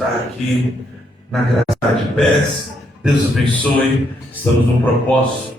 está aqui na graça de pés. Deus abençoe. Estamos no propósito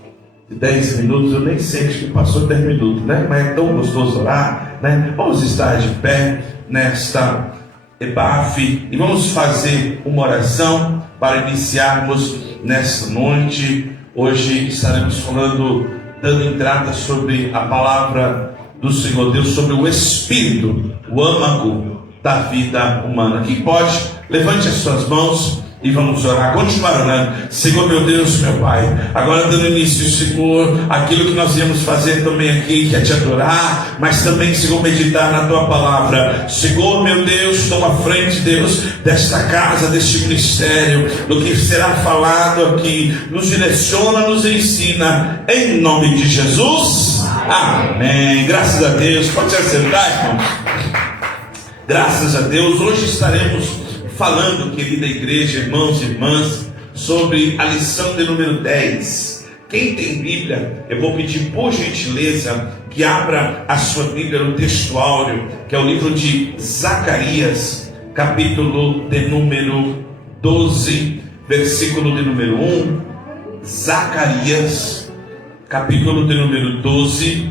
de 10 minutos. Eu nem sei, acho que passou 10 minutos, né? Mas é tão gostoso orar, né? Vamos estar de pé nesta EBAF e vamos fazer uma oração para iniciarmos nesta noite. Hoje estaremos falando, dando entrada sobre a palavra do Senhor Deus, sobre o Espírito, o âmago da vida humana. Quem pode, levante as suas mãos e vamos orar, continuar orando. Senhor meu Deus, meu Pai, agora dando início, Senhor, aquilo que nós íamos fazer também aqui, que é te adorar, mas também, Senhor, meditar na Tua palavra. Senhor meu Deus, toma frente, Deus, desta casa, deste ministério, do que será falado aqui, nos direciona, nos ensina, em nome de Jesus, amém. Graças a Deus, pode se assentar, irmãos. Graças a Deus, hoje estaremos falando, querida igreja, irmãos e irmãs, sobre a lição de número 10. Quem tem Bíblia, eu vou pedir por gentileza que abra a sua Bíblia no texto áureo, que é o livro de Zacarias, capítulo de número 12, versículo de número 1. Zacarias, capítulo de número 12,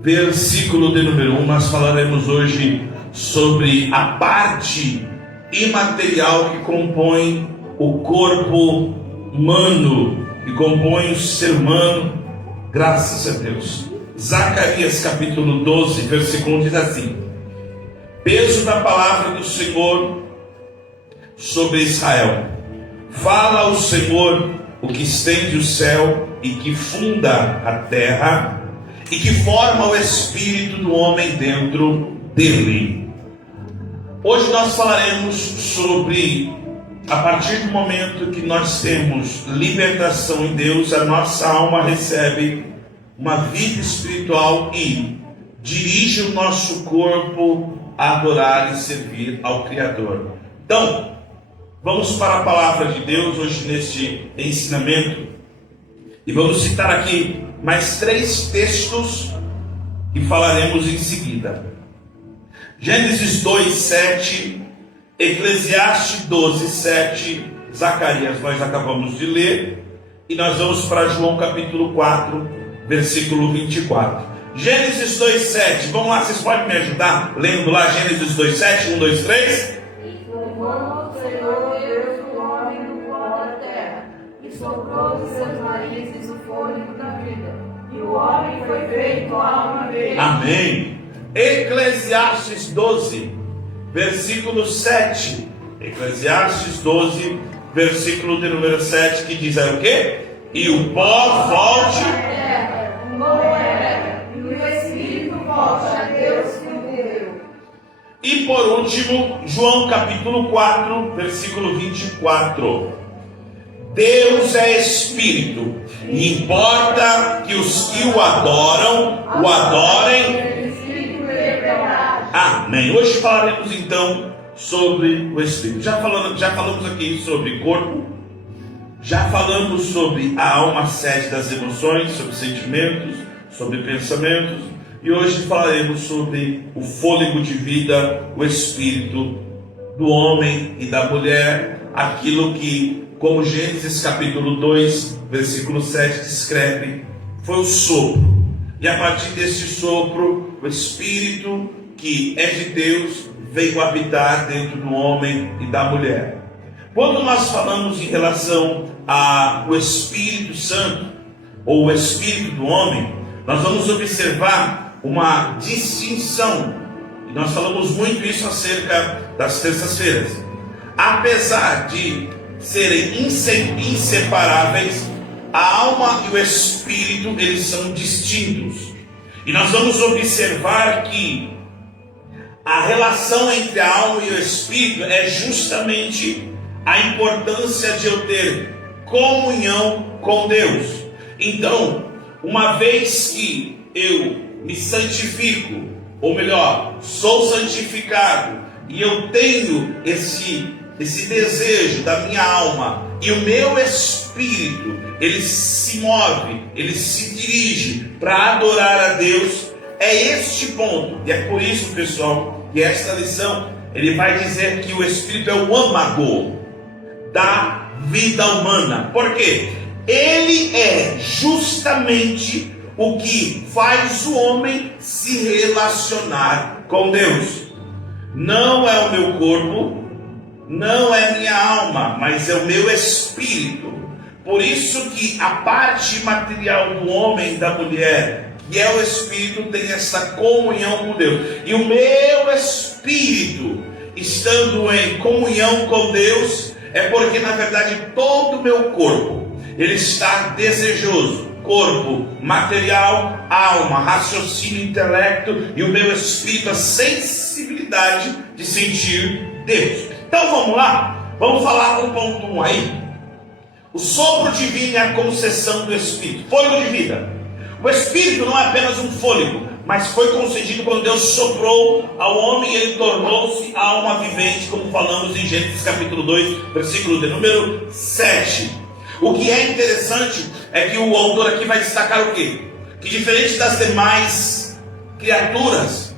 versículo de número 1. Nós falaremos hoje sobre a parte imaterial que compõe o corpo humano, que compõe o ser humano. Graças a Deus. Zacarias capítulo 12, versículo 1 diz assim: peso da palavra do Senhor sobre Israel. Fala o Senhor, o que estende o céu e que funda a terra e que forma o espírito do homem dentro dele. Hoje nós falaremos sobre, a partir do momento que nós temos libertação em Deus, a nossa alma recebe uma vida espiritual e dirige o nosso corpo a adorar e servir ao Criador. Então, vamos para a palavra de Deus hoje neste ensinamento e vamos citar aqui mais 3 textos que falaremos em seguida. Gênesis 2, 7, Eclesiastes 12, 7, Zacarias nós acabamos de ler, e nós vamos para João capítulo 4, versículo 24. Gênesis 2, 7, vamos lá, vocês podem me ajudar lendo lá Gênesis 2, 7, 1, 2, 3? E formou o Senhor Deus o homem do pó da terra, e soprou dos seus narizes o fôlego da vida, e o homem foi feito alma verde. Amém. Eclesiastes 12, versículo 7. Eclesiastes 12, versículo de número 7, que diz aí o quê? E o pó volte a terra, como era, e o espírito volte a Deus que o deu. E por último, João capítulo 4, versículo 24. Deus é espírito, e importa que os que o adoram, o adorem. Amém. Hoje falaremos então sobre o Espírito. Já falamos aqui sobre corpo, já falamos sobre a alma, sede das emoções, sobre sentimentos, sobre pensamentos, e hoje falaremos sobre o fôlego de vida, o Espírito do homem e da mulher, aquilo que, como Gênesis capítulo 2, versículo 7 descreve, foi o sopro. E a partir desse sopro, o Espírito que é de Deus veio habitar dentro do homem e da mulher. Quando nós falamos em relação ao Espírito Santo, ou o Espírito do homem, nós vamos observar uma distinção, e nós falamos muito isso acerca das terças-feiras. Apesar de serem inseparáveis, a alma e o Espírito, eles são distintos. E nós vamos observar que a relação entre a alma e o Espírito é justamente a importância de eu ter comunhão com Deus. Então, uma vez que eu me santifico, ou melhor, sou santificado, e eu tenho esse desejo da minha alma, e o meu Espírito, ele se move, ele se dirige para adorar a Deus, é este ponto, e é por isso, pessoal, que esta lição ele vai dizer que o Espírito é o âmago da vida humana. Por quê? Ele é justamente o que faz o homem se relacionar com Deus. Não é o meu corpo, não é minha alma, mas é o meu espírito. Por isso que a parte material do homem e da mulher, que é o espírito, tem essa comunhão com Deus. E o meu espírito, estando em comunhão com Deus, é porque na verdade todo o meu corpo, ele está desejoso. Corpo, material, alma, raciocínio, intelecto e o meu espírito, a sensibilidade de sentir Deus. Então vamos lá, vamos falar com o ponto 1 aí. O sopro divino é a concessão do Espírito, fôlego de vida. O Espírito não é apenas um fôlego, mas foi concedido quando Deus soprou ao homem e ele tornou-se alma vivente, como falamos em Gênesis capítulo 2, versículo de número 7. O que é interessante é que o autor aqui vai destacar o quê? Que diferente das demais criaturas,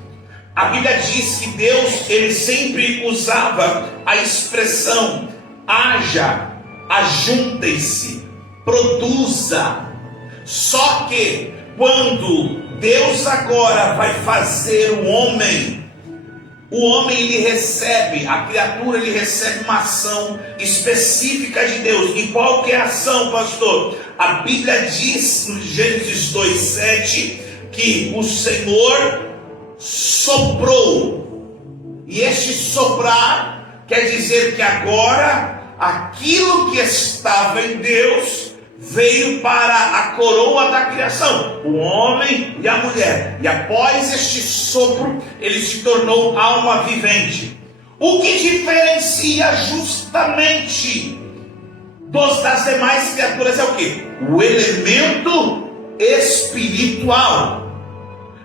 a Bíblia diz que Deus, ele sempre usava a expressão haja, ajuntem-se, produza. Só que quando Deus agora vai fazer o homem ele recebe, a criatura ele recebe uma ação específica de Deus. E qual que é a ação, pastor? A Bíblia diz no Gênesis 2:7 que o Senhor soprou. E este soprar quer dizer que agora aquilo que estava em Deus veio para a coroa da criação, o homem e a mulher. E após este sopro, ele se tornou alma vivente. O que diferencia justamente das demais criaturas é o quê? O elemento espiritual.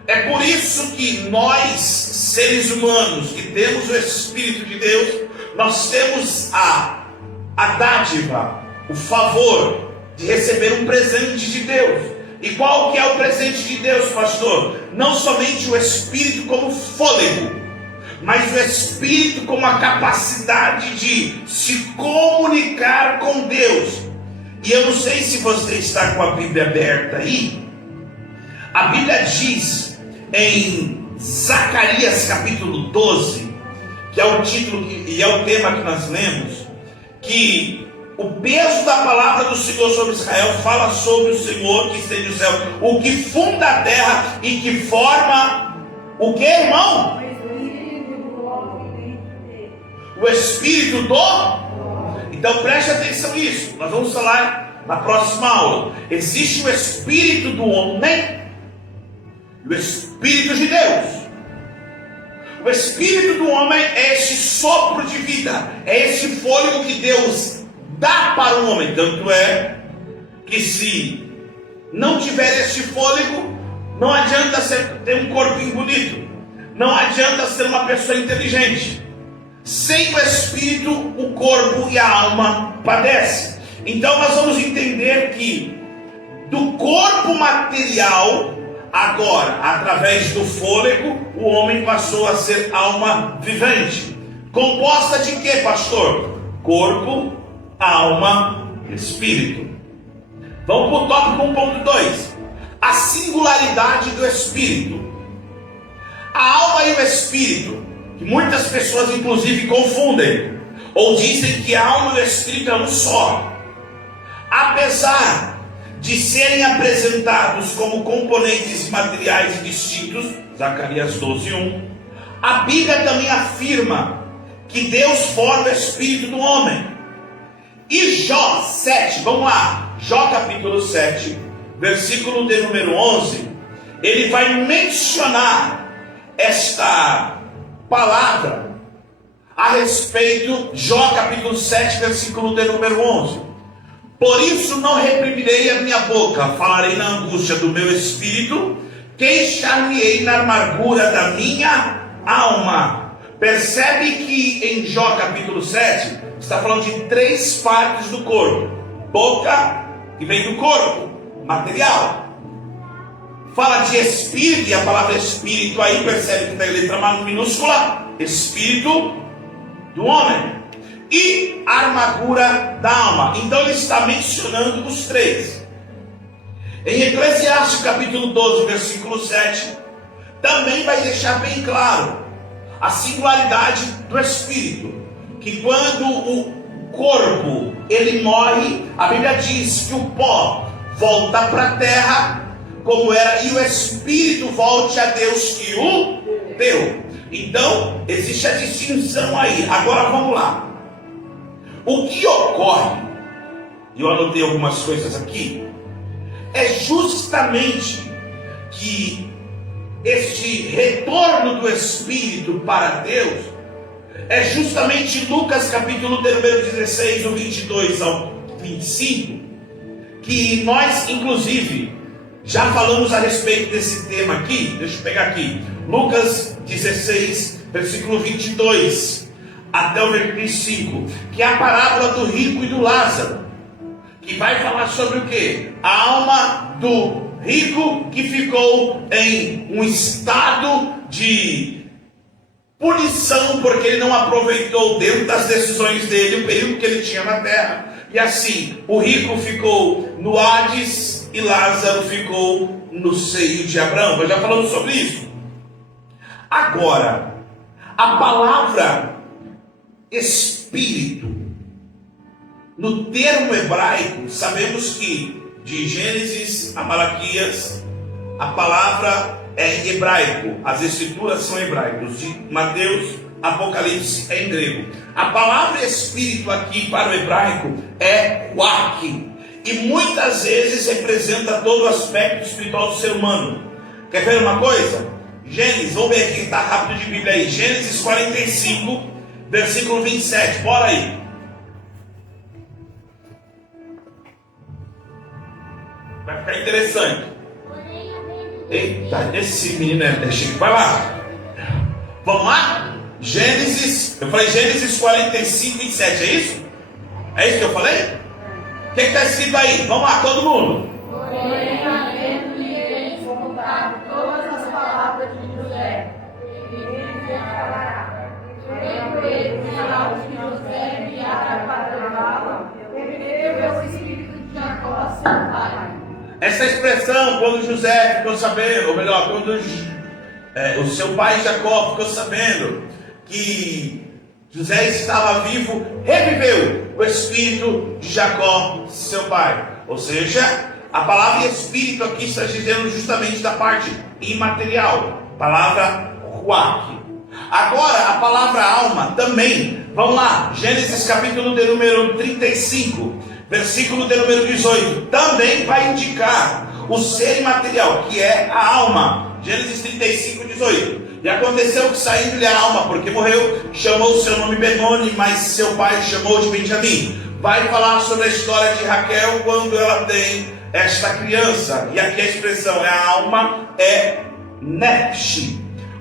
É por isso que nós, seres humanos, que temos o Espírito de Deus, nós temos a dádiva, o favor de receber um presente de Deus. E qual que é o presente de Deus, pastor? Não somente o Espírito como fôlego, mas o Espírito como a capacidade de se comunicar com Deus. E eu não sei se você está com a Bíblia aberta aí. A Bíblia diz em Zacarias capítulo 12, que é o título e é o tema que nós lemos, que o peso da palavra do Senhor sobre Israel fala sobre o Senhor que estende o céu, o que funda a terra e que forma o que, irmão? O Espírito do... Então preste atenção nisso. Nós vamos falar na próxima aula. Existe o Espírito do homem e o Espírito de Deus. O Espírito do homem é esse sopro de vida, é esse fôlego que Deus dá para o homem. Tanto é que se não tiver este fôlego, não adianta ter um corpinho bonito, não adianta ser uma pessoa inteligente. Sem o Espírito, o corpo e a alma padecem. Então nós vamos entender que do corpo material, agora, através do fôlego, o homem passou a ser alma vivente. Composta de quê, pastor? Corpo, alma e espírito. Vamos para o tópico 1.2. A singularidade do espírito. A alma e o espírito, que muitas pessoas inclusive confundem, ou dizem que a alma e o espírito é um só. Apesar de serem apresentados como componentes materiais distintos, Zacarias 12:1, a Bíblia também afirma que Deus forma o espírito do homem. E Jó 7, vamos lá, Jó capítulo 7, versículo de número 11, ele vai mencionar esta palavra a respeito, Jó capítulo 7, versículo de número 11. Por isso não reprimirei a minha boca, falarei na angústia do meu espírito, queixar-me-ei na amargura da minha alma. Percebe que em Jó capítulo 7 está falando de 3 partes do corpo. Boca, que vem do corpo, material. Fala de espírito, e a palavra espírito aí, percebe que está em letra minúscula, espírito do homem e a armadura da alma. Então ele está mencionando os três. Em Eclesiastes capítulo 12, versículo 7, também vai deixar bem claro a singularidade do espírito, que quando o corpo ele morre, a Bíblia diz que o pó volta para a terra como era, e o espírito volte a Deus que o deu. Então existe a distinção aí. Agora vamos lá. O que ocorre, eu anotei algumas coisas aqui, é justamente que este retorno do Espírito para Deus é justamente Lucas capítulo número 16, do 22 ao 25, que nós inclusive já falamos a respeito desse tema aqui. Deixa eu pegar aqui, Lucas 16, versículo 22 até o versículo 5, que é a parábola do rico e do Lázaro, que vai falar sobre o quê? A alma do rico que ficou em um estado de punição, porque ele não aproveitou dentro das decisões dele o período que ele tinha na terra. E assim, o rico ficou no Hades e Lázaro ficou no seio de Abraão. Nós já falamos sobre isso. Agora, a palavra espírito, no termo hebraico, sabemos que de Gênesis a Malaquias a palavra é em hebraico, as escrituras são hebraicos, de Mateus, Apocalipse é em grego. A palavra espírito aqui para o hebraico é ruach, e muitas vezes representa todo o aspecto espiritual do ser humano. Quer ver uma coisa? Gênesis, vamos ver aqui, está rápido de Bíblia aí, Gênesis 45, versículo 27, bora aí. Vai ficar interessante. Eita, esse menino é chique. Vai lá. Vamos lá? Gênesis, eu falei Gênesis 45, 27, é isso? É isso que eu falei? O que está escrito aí? Vamos lá, todo mundo. Porém, havendo-lhe eles contado todas as palavras de José, ele se calará. Vendo ele o sinal que José enviara para levá-la, repreendeu o espírito de Jacó, seu pai. Essa expressão, quando José ficou sabendo, ou melhor, quando o seu pai Jacó ficou sabendo que José estava vivo, reviveu o espírito de Jacó, seu pai. Ou seja, a palavra espírito aqui está dizendo justamente da parte imaterial, palavra ruach. Agora, a palavra alma também, vamos lá, Gênesis capítulo de número 35, versículo de número 18, também vai indicar o ser imaterial, que é a alma. Gênesis 35, 18. E aconteceu que, saindo-lhe a alma, porque morreu, chamou o seu nome Benoni, mas seu pai chamou de Benjamim. Vai falar sobre a história de Raquel quando ela tem esta criança. E aqui a expressão é a alma, é nefesh.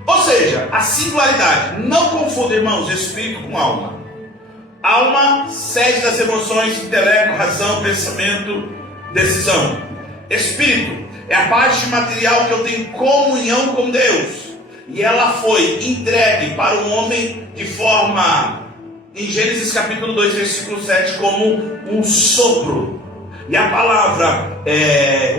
Ou seja, a singularidade. Não confunda, irmãos, espírito com alma. Alma, sede das emoções, intelecto, razão, pensamento, decisão. Espírito é a parte material que eu tenho comunhão com Deus. E ela foi entregue para o homem de forma, em Gênesis capítulo 2, versículo 7, como um sopro. E a palavra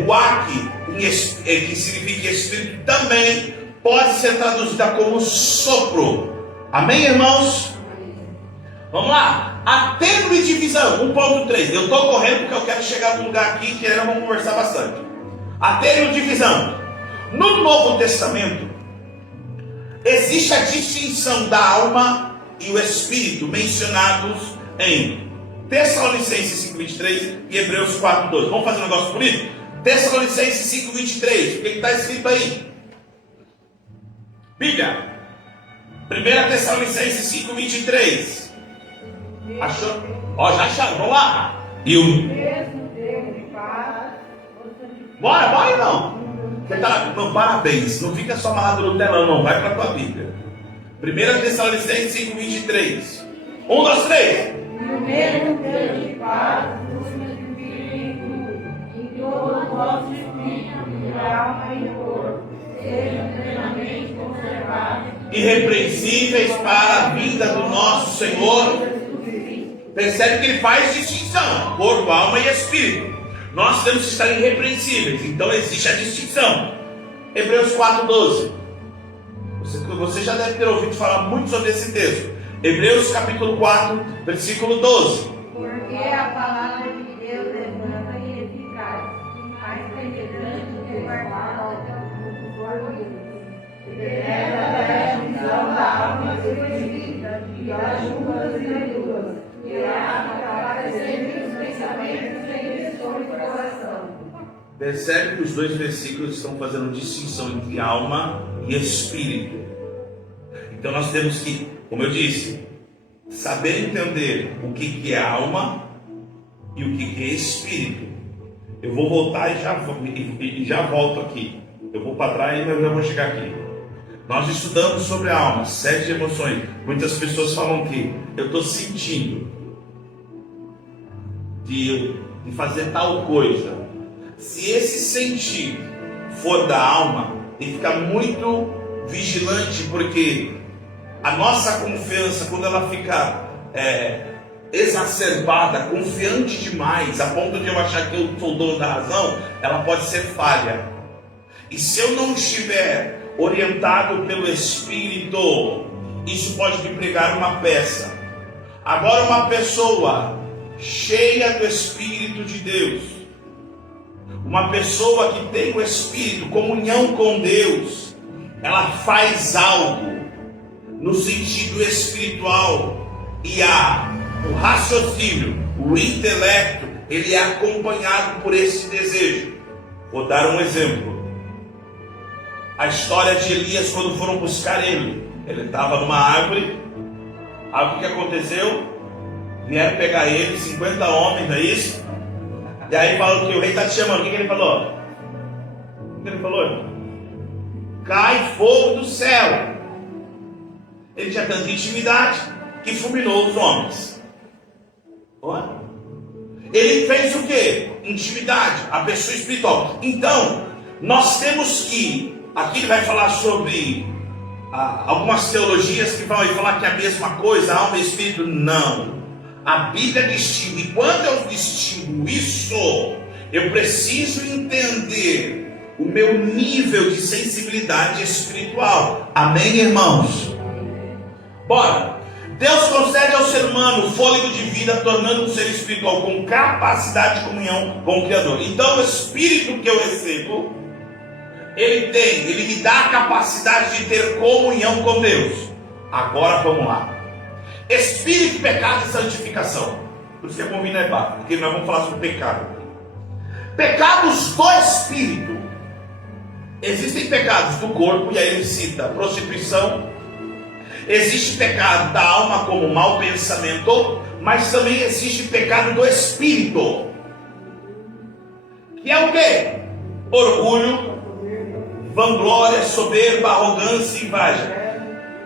ruach, que significa espírito, também pode ser traduzida como sopro. Amém, irmãos? Vamos lá. A tênue divisão, 1.3. Eu estou correndo porque eu quero chegar num lugar aqui que nós vamos conversar bastante. A tênue divisão. No Novo Testamento, existe a distinção da alma e o espírito mencionados em Tessalonicenses 5:23 e Hebreus 4:12. Vamos fazer um negócio bonito? Tessalonicenses 5:23. O que está escrito aí? Bíblia. 1 Tessalonicenses 5:23. Achou? Ó, já acharam. Vamos lá. E o Bora, não. Você tá, não, parabéns. Não fica só amarrado no telão, não. Vai para a tua Bíblia. 1 Tessalonicenses 5:23. 1, 2, 3. O mesmo Deus de paz nos santifique em tudo, em todo o vosso espírito, e alma e corpo, sejam plenamente conservados irrepreensíveis para a vinda do nosso nosso Senhor, percebe que ele faz distinção, corpo, alma e espírito. Nós temos que estar irrepreensíveis, então existe a distinção. Hebreus 4:12. Você já deve ter ouvido falar muito sobre esse texto. Hebreus capítulo 4, versículo 12. Porque a palavra de Deus é santa e eficaz, mais penetrante do que guardada do corpo, penetra até a divisão da alma e do espírito, e das juntas e medulas, e é capaz de discernir os pensamentos e intenções do coração. Percebe que os dois versículos estão fazendo distinção entre alma e espírito. Então nós temos que, como eu disse, saber entender o que é alma e o que é espírito. Eu vou voltar e já volto aqui. Eu vou para trás, mas já vou chegar aqui. Nós estudamos sobre a alma, 7 emoções. Muitas pessoas falam que eu estou sentindo de fazer tal coisa. Se esse sentir for da alma, tem que ficar muito vigilante, porque a nossa confiança, quando ela fica exacerbada, confiante demais, a ponto de eu achar que eu sou dono da razão, ela pode ser falha. E se eu não estiver orientado pelo Espírito, isso pode me pregar uma peça. Agora, uma pessoa cheia do Espírito de Deus, uma pessoa que tem o Espírito, comunhão com Deus, ela faz algo no sentido espiritual, e o raciocínio, o intelecto, ele é acompanhado por esse desejo. Vou dar um exemplo. A história de Elias, quando foram buscar ele estava numa árvore. Aí o que aconteceu? Vieram pegar ele, 50 homens, não é isso? E aí falou que o rei está te chamando. O que ele falou? O que ele falou? Cai fogo do céu. Ele tinha tanta intimidade que fulminou os homens. Ele fez o quê? Intimidade, a pessoa espiritual. Então, nós temos que, aqui ele vai falar sobre algumas teologias que vão falar que é a mesma coisa, alma e espírito. Não. A Bíblia distingue. Quando eu distingo isso, eu preciso entender o meu nível de sensibilidade espiritual. Amém, irmãos? Bora. Deus concede ao ser humano o fôlego de vida, tornando um ser espiritual com capacidade de comunhão com o Criador. Então o Espírito que eu recebo, ele me dá a capacidade de ter comunhão com Deus. Agora vamos lá. Espírito, pecado e santificação. Por isso que é bom vir na EBA, porque nós vamos falar sobre pecado. Pecados do Espírito. Existem pecados do corpo, e aí ele cita prostituição. Existe pecado da alma como mau pensamento, mas também existe pecado do Espírito, que é o quê? Orgulho, vanglória, soberba, arrogância e inveja.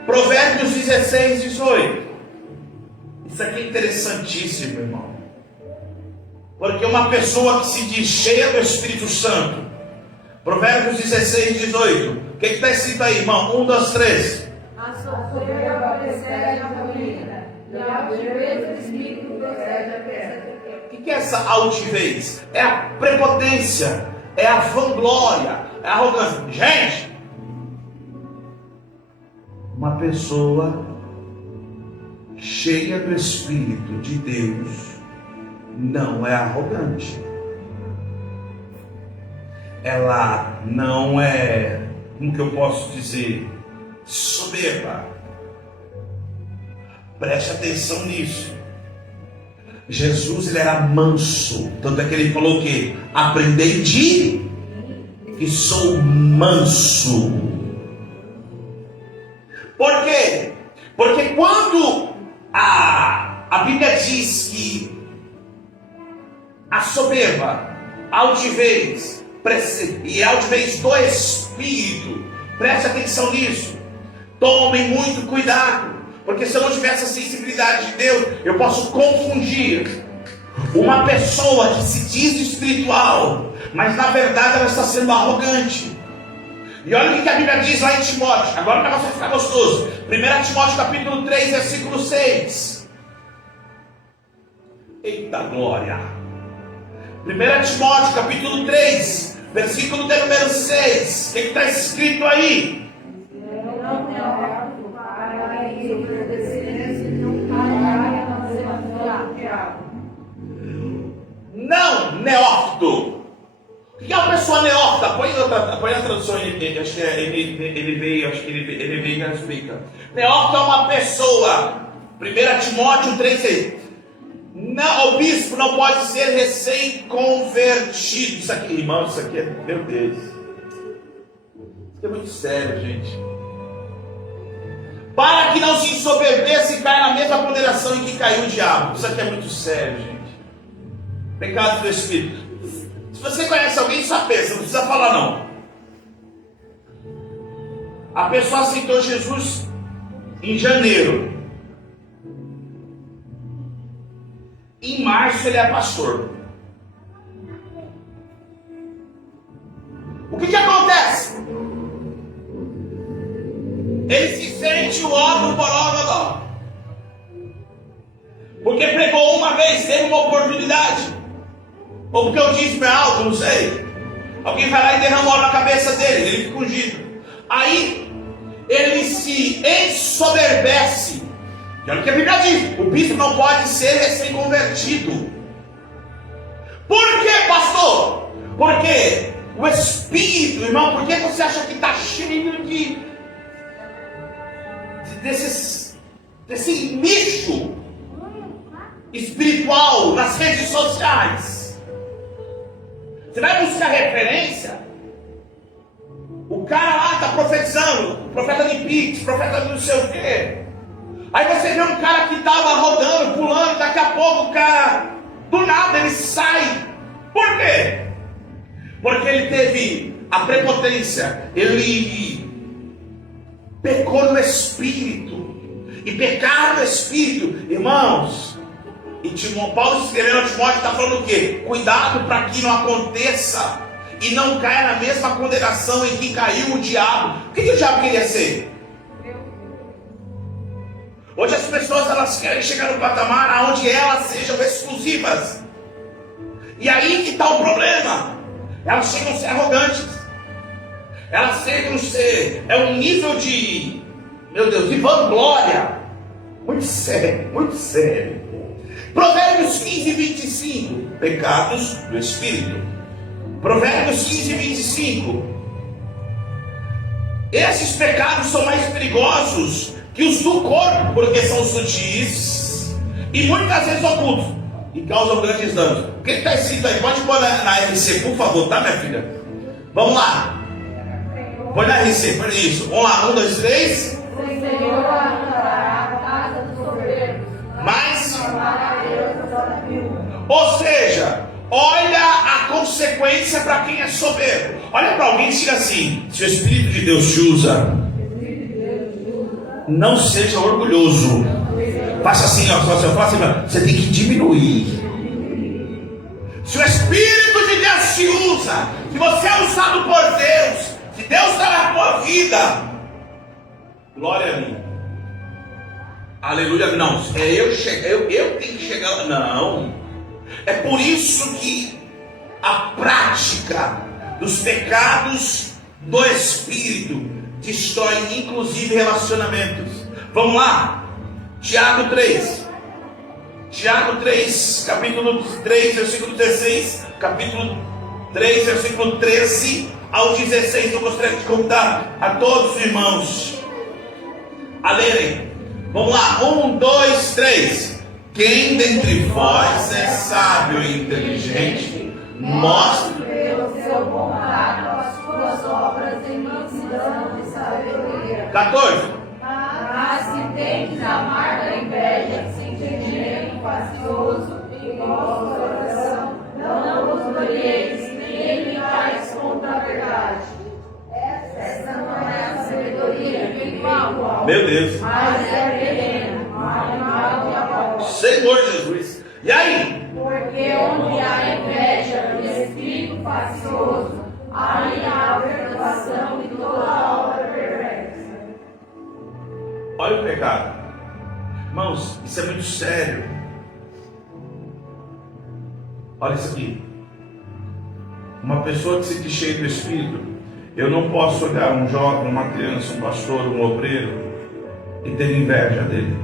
Provérbios 16, 18. Isso aqui é interessantíssimo, irmão. Porque uma pessoa que se diz cheia do Espírito Santo, Provérbios 16, 18. O que está escrito aí, irmão? 1, 2, 3. A soberba precede a ruína, e a altivez do espírito precede a queda. O que é essa altivez? É a prepotência, é a vanglória, é a arrogância. Gente, uma pessoa cheia do Espírito de Deus não é arrogante. Ela não é, como que eu posso dizer, soberba. Preste atenção nisso. Jesus, ele era manso. Tanto é que ele falou o quê? Aprendei de que sou manso. Por quê? Porque quando a Bíblia diz que a soberba, a altivez, e a altivez do Espírito, preste atenção nisso. Tomem muito cuidado, porque se eu não tiver essa sensibilidade de Deus, eu posso confundir uma pessoa que se diz espiritual, mas na verdade ela está sendo arrogante. E olha o que a Bíblia diz lá em Timóteo. Agora o negócio vai ficar gostoso. 1 Timóteo capítulo 3, versículo 6. Eita glória! 1 Timóteo capítulo 3, versículo de número 6. O que está escrito aí? Não, neófito. O que é uma pessoa neófita? Põe a tradução, acho que ele veio e explica. Neófito é uma pessoa. 1 Timóteo 3,6. Não, o bispo não pode ser recém-convertido. Isso aqui, irmão, isso aqui é, meu Deus. Isso aqui é muito sério, gente. Para que não se ensoberbeça e caia na mesma condenação em que caiu o diabo. Isso aqui é muito sério, gente. Pecado do Espírito. Se você conhece alguém, só pensa, não precisa falar não. A pessoa aceitou Jesus em janeiro. Em março ele é pastor. O que acontece? Ele se sente o homem boró. Porque pregou uma vez, teve uma oportunidade. Ou porque o dízimo é alto, não sei. Alguém vai lá e derrama óleo na cabeça dele, ele fica ungido. Aí ele se ensoberbece. Que é o que a Bíblia diz: o bispo não pode ser recém-convertido. Por quê, pastor? Porque o Espírito, irmão, por que você acha que está cheio desse lixo espiritual nas redes sociais? Você vai buscar referência? O cara lá está profetizando, profeta de Pix, profeta de não sei o quê. Aí você vê um cara que estava rodando, pulando, daqui a pouco o cara, do nada ele sai. Por quê? Porque ele teve a prepotência, ele pecou no Espírito. E pecar no Espírito, irmãos. E Paulo escrevendo a Timóteo está falando o quê? Cuidado para que não aconteça e não caia na mesma condenação em que caiu o diabo. O que o diabo queria ser? Hoje as pessoas elas querem chegar no patamar onde elas sejam exclusivas. E aí que está o problema. Elas chegam a ser arrogantes. Elas chegam a ser... É um nível de... Meu Deus, de vanglória. Muito sério, muito sério. Provérbios 15, 25. Pecados do Espírito. Provérbios 15, 25. Esses pecados são mais perigosos que os do corpo, porque são sutis e muitas vezes ocultos e causam grandes danos. O que está escrito aí? Pode pôr na RC, por favor, tá, minha filha? Vamos lá. Põe na RC, põe isso. Vamos lá, 1, 2, 3. O Senhor arrancará a casa dos soberbos, Mas, a Deus da viúva. ou seja, olha a consequência para quem é soberbo. Olha para alguém e diga assim: se o Espírito de Deus te usa, não seja orgulhoso. Faça assim, ó, você tem que diminuir. Se o Espírito de Deus te usa, se você é usado por Deus, se Deus está na tua vida, glória a mim. Aleluia. Não, eu tenho que chegar lá. Não. É por isso que a prática dos pecados do Espírito destrói inclusive relacionamentos. Vamos lá. Tiago 3. Tiago 3, capítulo 3, versículo 16. Capítulo 3, versículo 13 ao 16. Eu gostaria de convidar a todos os irmãos a lerem. Vamos lá, 1, 2, 3. Quem dentre vós é sábio e inteligente, mostre pelo seu contato as suas obras em mansidão e sabedoria. 14. Mas se tens amarga inveja, sentimento facioso e vosso coração, não vos glorieis, nem limitais contra a verdade. Essa não é a sabedoria espiritual, Meu Deus. mas é veneno, animal e amor. Senhor Jesus. E aí? Porque onde há inveja do espírito facioso, aí há perturbação e toda obra perversa. Olha o pecado. Irmãos, isso é muito sério. Olha isso aqui. Uma pessoa que se diz cheia do Espírito, eu não posso olhar um jovem, uma criança, um pastor, um obreiro e ter inveja dele.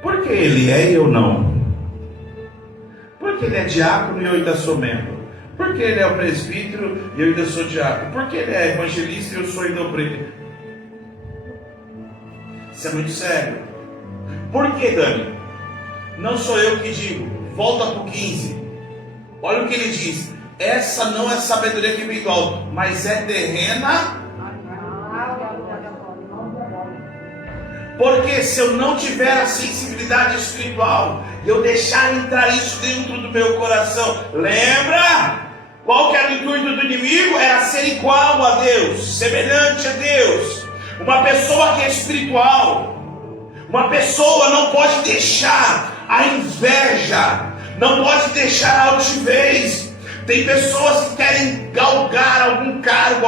Porque ele é e eu não. Porque ele é diácono e eu ainda sou membro. Porque ele é o presbítero e eu ainda sou diácono. Porque ele é evangelista e eu sou ainda obreiro. Isso é muito sério. Por que, Dani? Não sou eu que digo. Volta para o 15. Olha o que ele diz. Essa não é sabedoria que vem do alto, mas é terrena. Porque se eu não tiver a sensibilidade espiritual, e eu deixar entrar isso dentro do meu coração, lembra? Qual que era o intuito do inimigo? Era ser igual a Deus, semelhante a Deus. Uma pessoa que é espiritual, uma pessoa não pode deixar a inveja, não pode deixar a altivez. Tem pessoas que querem galgar algum cargo,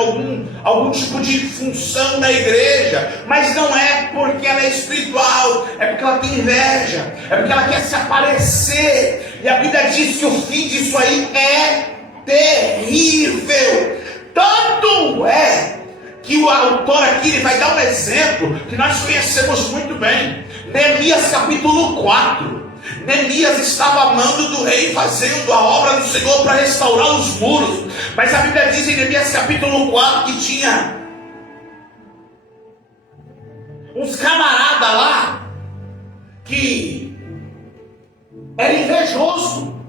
algum tipo de função na igreja, mas não é porque ela é espiritual, é porque ela tem inveja, é porque ela quer se aparecer. E a Bíblia diz que o fim disso aí é terrível. Tanto é que o autor aqui ele vai dar um exemplo que nós conhecemos muito bem. Neemias capítulo 4. Neemias estava amando do rei, fazendo a obra do Senhor para restaurar os muros. Mas a Bíblia diz em Neemias capítulo 4 que tinha uns camaradas lá que era invejoso,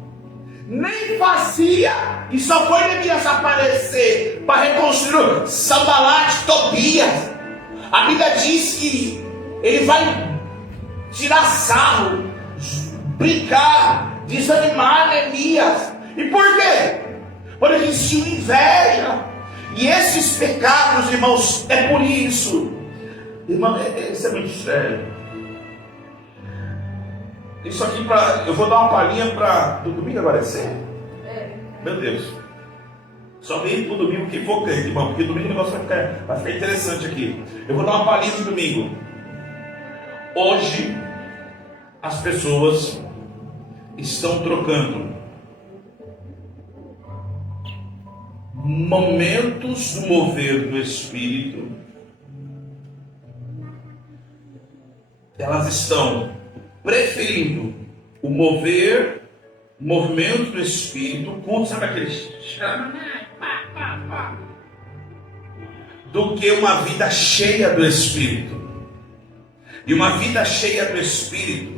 nem fazia, e só foi Neemias aparecer para reconstruir Sanbalate, Tobias. A Bíblia diz que ele vai tirar sarro, brincar, desanimar Neemias. E por quê? Porque eles tinham inveja. E esses pecados, irmãos, é por isso. Irmão, isso é muito sério. Isso aqui eu vou dar uma palhinha para do domingo agora é sério? Meu Deus. Só vem pro domingo que for crente, irmão, porque domingo o negócio vai ficar interessante aqui. Eu vou dar uma palhinha de domingo. Hoje as pessoas estão trocando momentos do mover do Espírito. Elas estão preferindo o movimento do Espírito, o culto, sabe aquele do que uma vida cheia do Espírito. E uma vida cheia do Espírito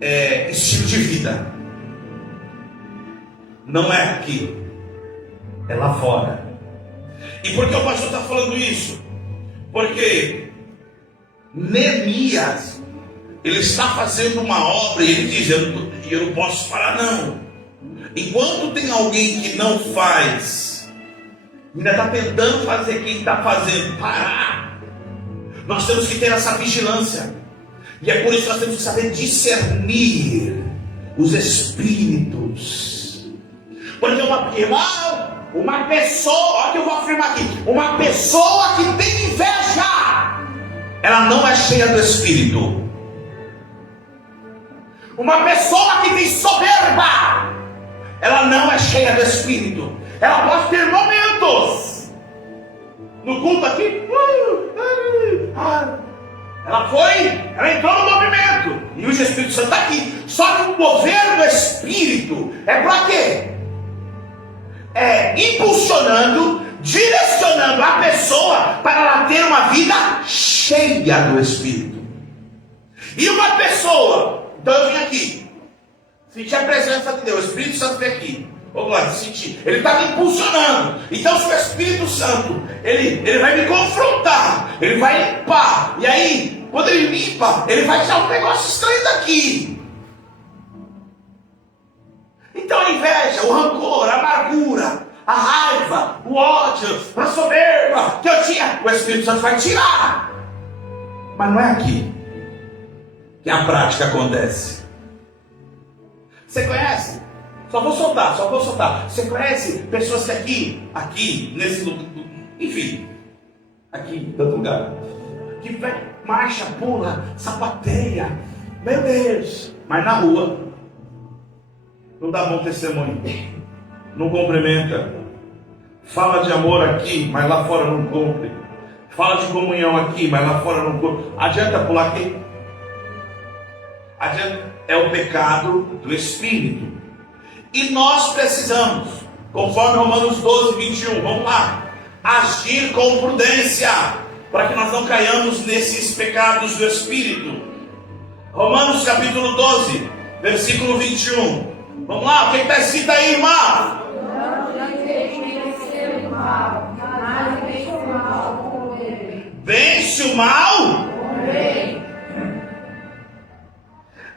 é estilo de vida. Não é aqui, é lá fora. E por que o pastor está falando isso? Porque Neemias, ele está fazendo uma obra e ele diz, eu não posso parar não. Enquanto tem alguém que não faz, ainda está tentando fazer quem está fazendo parar, nós temos que ter essa vigilância. E é por isso que nós temos que saber discernir os espíritos. Porque uma pessoa, olha o que eu vou afirmar aqui, uma pessoa que tem inveja, ela não é cheia do Espírito. Uma pessoa que tem soberba, ela não é cheia do Espírito. Ela pode ter momentos no culto aqui, ela entrou no movimento e o Espírito Santo está aqui. Só que o mover do Espírito é para quê? É impulsionando, direcionando a pessoa para ela ter uma vida cheia do Espírito. E uma pessoa, então eu vim aqui, senti a presença de Deus, o Espírito Santo veio aqui. Ô glória, senti, ele está me impulsionando. Então se o Espírito Santo ele vai me confrontar, ele vai limpar, e aí quando ele limpa, ele vai tirar um negócio estranho daqui. Então a inveja, o rancor, a amargura, a raiva, o ódio, a soberba que eu tinha, o Espírito Santo vai tirar. Mas não é aqui que a prática acontece. Você conhece? Só vou soltar. Você conhece pessoas que aqui, nesse lugar, enfim, aqui, em tanto lugar, que marcha, pula, sapateia. Meu Deus! Mas na rua, não dá bom testemunho. Não cumprimenta. Fala de amor aqui, mas lá fora não cumpre. Fala de comunhão aqui, mas lá fora não cumpre. Adianta pular aqui? Adianta. É o pecado do Espírito. E nós precisamos, conforme Romanos 12, 21, vamos lá, agir com prudência, para que nós não caiamos nesses pecados do Espírito. Romanos capítulo 12, versículo 21. Vamos lá, o que está escrito aí, irmão? Não deixe vencer o mal, mas vence o mal com o bem. Vence o mal? Com o bem.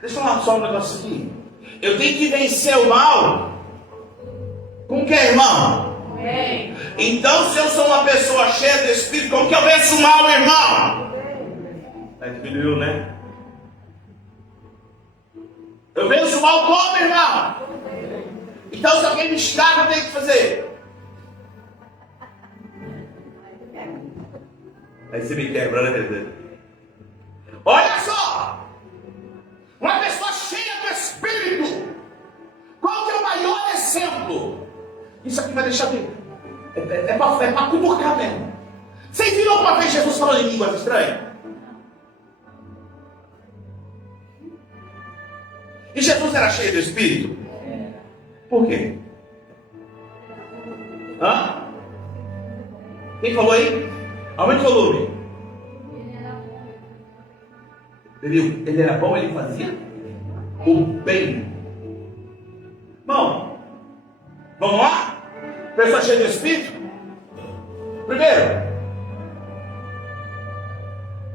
Deixa eu falar só um negócio aqui. Eu tenho que vencer o mal com o que, irmão? Com o bem. Então, se eu sou uma pessoa cheia do Espírito, como que eu venço o mal, irmão? Diminuiu, né? Eu venço o mal como, irmão? Então, se alguém me xingar, o que eu tenho que fazer? Aí você me quebra, né? Olha só! Uma pessoa cheia do Espírito. Qual que é o maior exemplo? Isso aqui vai deixar de... É para cutucar mesmo. Vocês viram alguma vez Jesus falando em línguas estranhas? E Jesus era cheio do Espírito? Por quê? Hã? Quem falou aí? Aumenta o volume. Ele era bom, ele fazia o bem. Bom, vamos lá? Pessoa cheia do Espírito? Primeiro,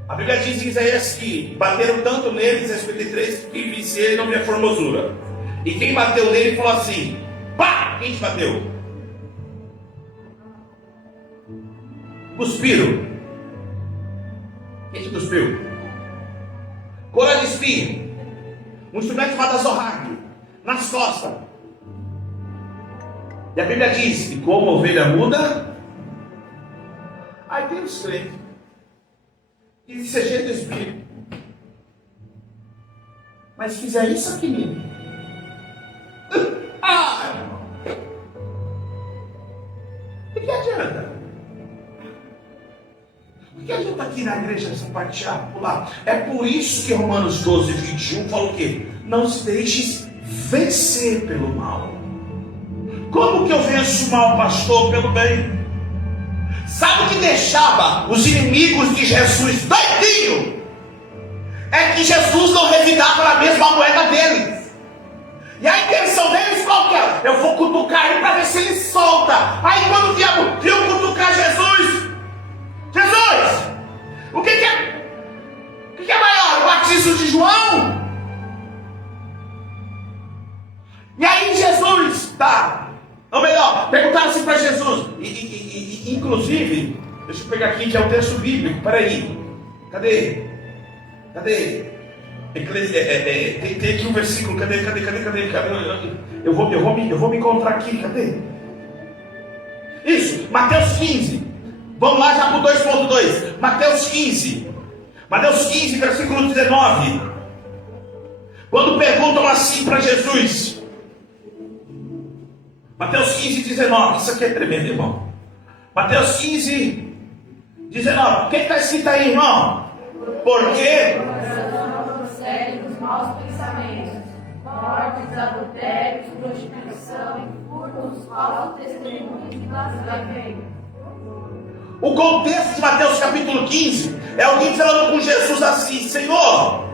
a Bíblia diz em Isaías que bateram tanto nele, Isaías 53, que vencer ele não via formosura. E quem bateu nele falou assim: pá! Quem te bateu? Cuspiram. Quem te cuspiu? Coroa de espinho, um instrumento chamado azorrague, nas costas. E a Bíblia diz que como ovelha muda, aí tem os crentes que dizem ser cheio do Espírito. Mas se fizer isso aqui mesmo, irmão, o que adianta? O que adianta aqui na igreja sapatear, pular? É por isso que Romanos 12, 21 fala o quê? Não se deixes vencer pelo mal. Como que eu venço o mal, pastor? Pelo bem. Sabe o que deixava os inimigos de Jesus doidinho? É que Jesus não revidava na mesma moeda deles. E a intenção deles qual que era? Eu vou cutucar ele para ver se ele solta. Aí quando o diabo viu cutucar Jesus, o que é maior? O batismo de João? E aí Jesus, ou melhor, perguntaram assim para Jesus, inclusive, deixa eu pegar aqui que é o texto bíblico, peraí, cadê? Tem aqui um versículo, cadê? Eu vou me encontrar aqui, cadê? Isso, Mateus 15. Vamos lá já para o 2.2. Mateus 15, versículo 19. Quando perguntam assim para Jesus, Mateus 15, 19. Isso aqui é tremendo, irmão. Mateus 15, 19. O que está escrito aí, irmão? Porque Os maus pensamentos, mortes, adultérios, prostituição, furtos, falsos testemunhos e blasfêmia. O contexto de Mateus capítulo 15 é alguém falando com Jesus assim: Senhor,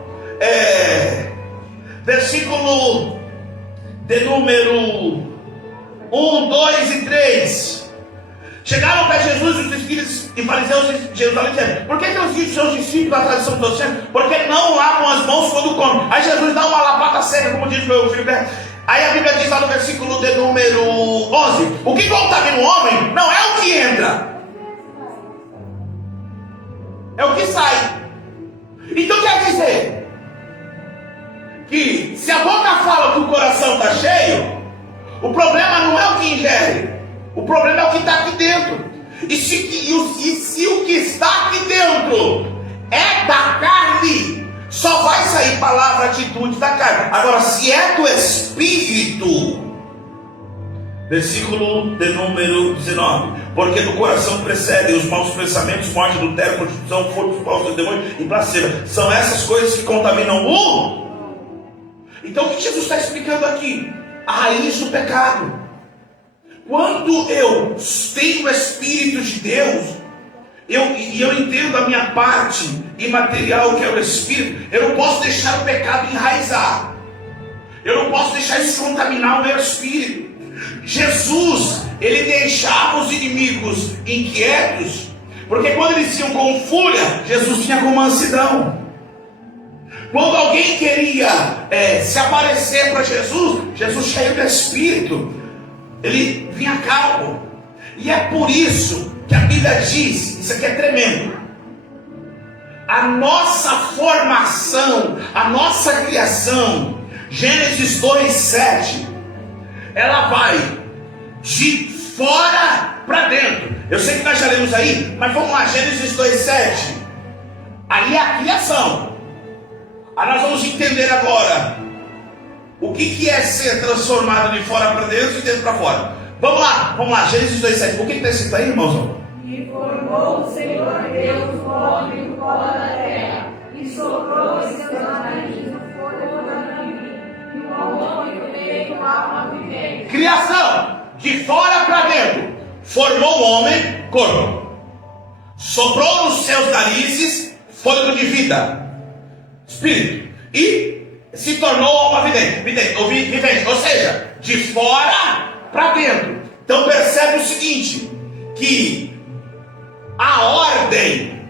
versículo de número 1, 2 e 3. Chegaram para Jesus os escribas e fariseus de Jerusalém dizendo: por que os seus discípulos da tradição dos outros, porque não lavam as mãos quando comem? Aí Jesus dá uma lapata seca, como diz meu filho. Aí a Bíblia diz lá no versículo de número 11: o que contamina o homem não é o que entra, é o que sai. Então quer dizer que se a boca fala que o coração está cheio, o problema não é o que ingere, o problema é o que está aqui dentro. E se o que está aqui dentro Só vai sair palavra, atitude da carne. Agora, se é do Espírito, versículo de número 19: porque do coração precedem os maus pensamentos, morte, adultério, prostituição, furto, falso, demônio e blasfêmia. São essas coisas que contaminam o. Então o que Jesus está explicando aqui? A raiz do pecado. Quando eu tenho o Espírito de Deus, eu entendo a minha parte imaterial, que é o Espírito, eu não posso deixar o pecado enraizar. Eu não posso deixar isso contaminar o meu espírito. Jesus, ele deixava os inimigos inquietos, porque quando eles iam com fúria, Jesus vinha com mansidão. Quando alguém queria se aparecer para Jesus, Jesus cheio do Espírito, ele vinha calmo. E é por isso que a Bíblia diz, isso aqui é tremendo, a nossa formação, a nossa criação, Gênesis 2:7, ela vai de fora para dentro. Eu sei que nós já lemos aí, mas vamos lá, Gênesis 2:7. Aí é a criação. Aí nós vamos entender agora o que é ser transformado de fora para dentro e de dentro para fora. Vamos lá, Gênesis 2:7. O que está escrito aí, irmãos? E formou o Senhor Deus o homem do pó da terra, e soprou em seus narizes o fôlego da vida, e o homem veio alma vivente. Criação, de fora para dentro, formou o homem, corpo, soprou nos seus narizes fôlego de vida, espírito, e se tornou alma vivente, ou seja, de fora para dentro. Então percebe o seguinte, que a ordem,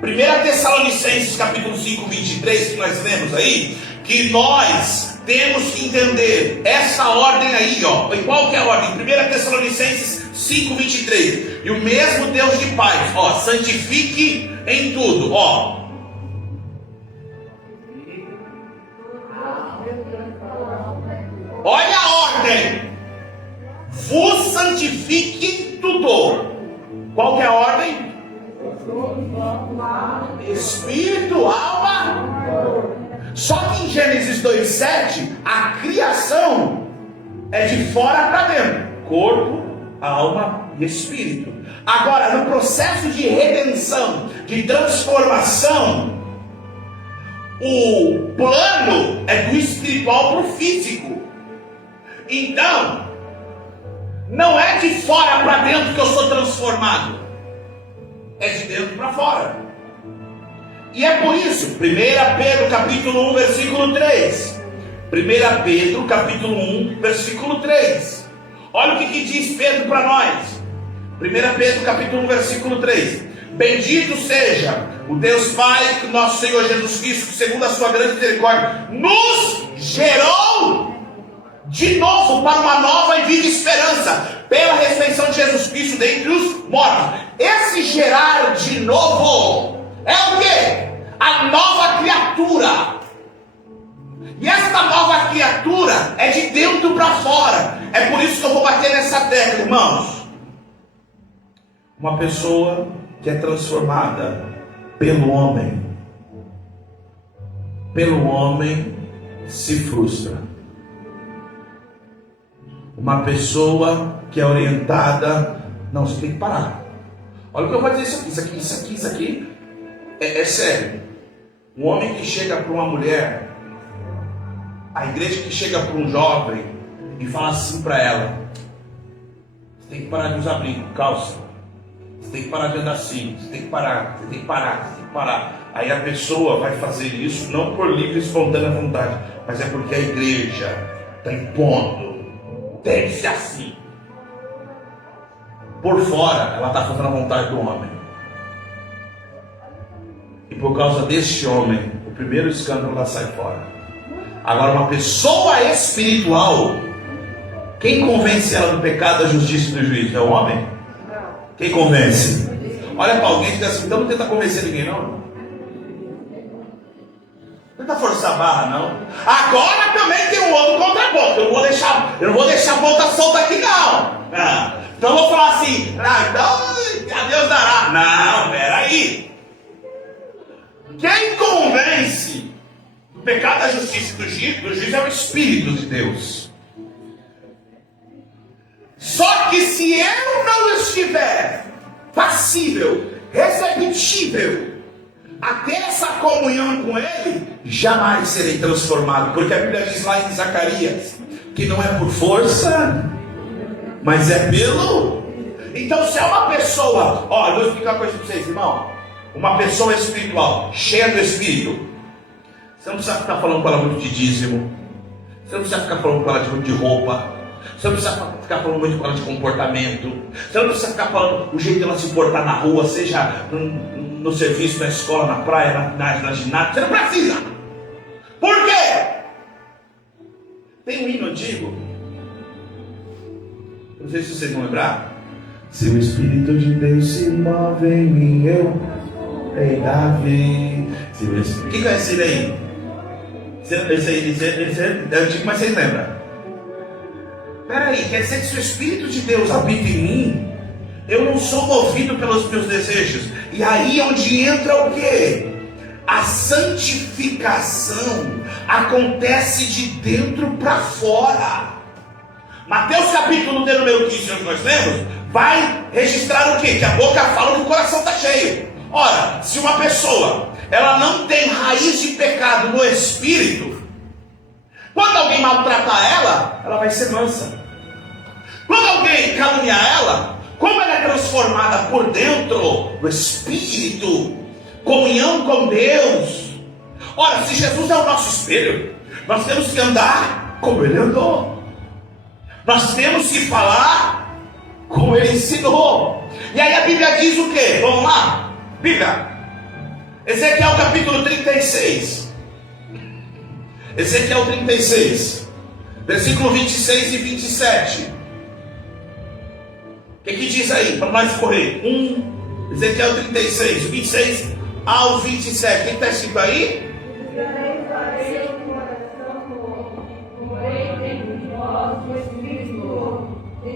1 Tessalonicenses capítulo 5, 23, que nós lemos aí, que nós temos que entender essa ordem aí, ó. E qual que é a ordem? 1 Tessalonicenses 5, 23. E o mesmo Deus de paz, ó, santifique em tudo, ó. Olha a ordem. Vos santifique em tudo. Qual que é a ordem? Espírito, alma. Só que em Gênesis 2:7, a criação é de fora para dentro: corpo, alma e espírito. Agora, no processo de redenção, de transformação, o plano é do espiritual para o físico. Então, não é de fora para dentro que eu sou transformado, é de dentro para fora. E é por isso, 1 Pedro capítulo 1, versículo 3. 1 Pedro capítulo 1, versículo 3. Olha o que diz Pedro para nós. 1 Pedro capítulo 1, versículo 3. Bendito seja o Deus Pai, que nosso Senhor Jesus Cristo, segundo a sua grande misericórdia, nos gerou de novo para uma nova e viva esperança, pela ressurreição de Jesus Cristo dentre os mortos. Esse gerar de novo é o quê? A nova criatura. E essa nova criatura é de dentro para fora. É por isso que eu vou bater nessa tecla, irmãos. Uma pessoa que é transformada pelo homem se frustra. Uma pessoa que é orientada, não, você tem que parar. Olha o que eu vou dizer, isso aqui é sério. Um homem que chega para uma mulher, a igreja que chega para um jovem e fala assim para ela: você tem que parar de usar brinco, calça, você tem que parar de andar assim, você tem que parar. Aí a pessoa vai fazer isso não por livre e espontânea vontade, mas é porque a igreja está impondo. Deve ser assim. Por fora, ela está fazendo a vontade do homem. E por causa deste homem, o primeiro escândalo ela sai fora. Agora, uma pessoa espiritual, quem convence ela do pecado, da justiça e do juízo? É o homem? Quem convence? Olha para alguém e diz assim: então não tenta convencer ninguém, não. Não tenta forçar a barra, não. Agora também tem um outro contraponto. Eu não vou deixar a ponta solta aqui, não. Então eu vou falar assim: então a Deus dará. Não, peraí. Quem convence pecado, a justiça e do juízo é o Espírito de Deus. Só que se eu não estiver passível, receptível a ter essa comunhão com Ele, jamais serei transformado. Porque a Bíblia diz lá em Zacarias que não é por força, mas é pelo... Então se é uma pessoa, ó, eu vou explicar uma coisa para vocês, irmão. Uma pessoa espiritual, cheia do Espírito, você não precisa ficar falando com ela muito de dízimo, você não precisa ficar falando com ela muito de roupa, você não precisa ficar falando muito com ela de comportamento, você não precisa ficar falando o jeito dela se portar na rua, seja no serviço, na escola, na praia, na ginástica. Você não precisa. Por quê? Tem um hino antigo, não sei se vocês vão lembrar. Se o Espírito de Deus se move em mim, eu rei Davi. Quem conhece ele aí? Esse é antigo, mas vocês lembram? Peraí, quer dizer que se o Espírito de Deus habita em mim, eu não sou movido pelos meus desejos. E aí onde entra o quê? A santificação acontece de dentro para fora. Mateus capítulo de número 15, onde nós lemos, vai registrar o quê? Que a boca fala que o coração está cheio. Ora, se uma pessoa ela não tem raiz de pecado no espírito, quando alguém maltratar ela, ela vai ser mansa. Quando alguém caluniar ela, como ela é transformada por dentro do espírito, comunhão com Deus. Ora, se Jesus é o nosso espelho, nós temos que andar como Ele andou. Nós temos que falar como Ele ensinou. E aí a Bíblia diz o quê? Vamos lá? Bíblia. Ezequiel capítulo 36. Ezequiel 36. Versículo 26 e 27. O que diz aí? Para nós correr. Ezequiel 36, 26 ao 27. O que está escrito aí?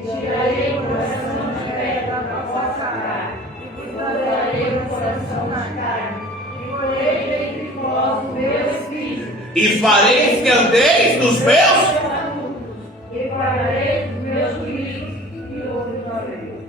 Tirarei o coração de pedra da vossa carne, e darei o coração na carne, e porei entre vós o meu espírito, e fareis que andeis nos meus, e farei os meus juízos, e ouvirei.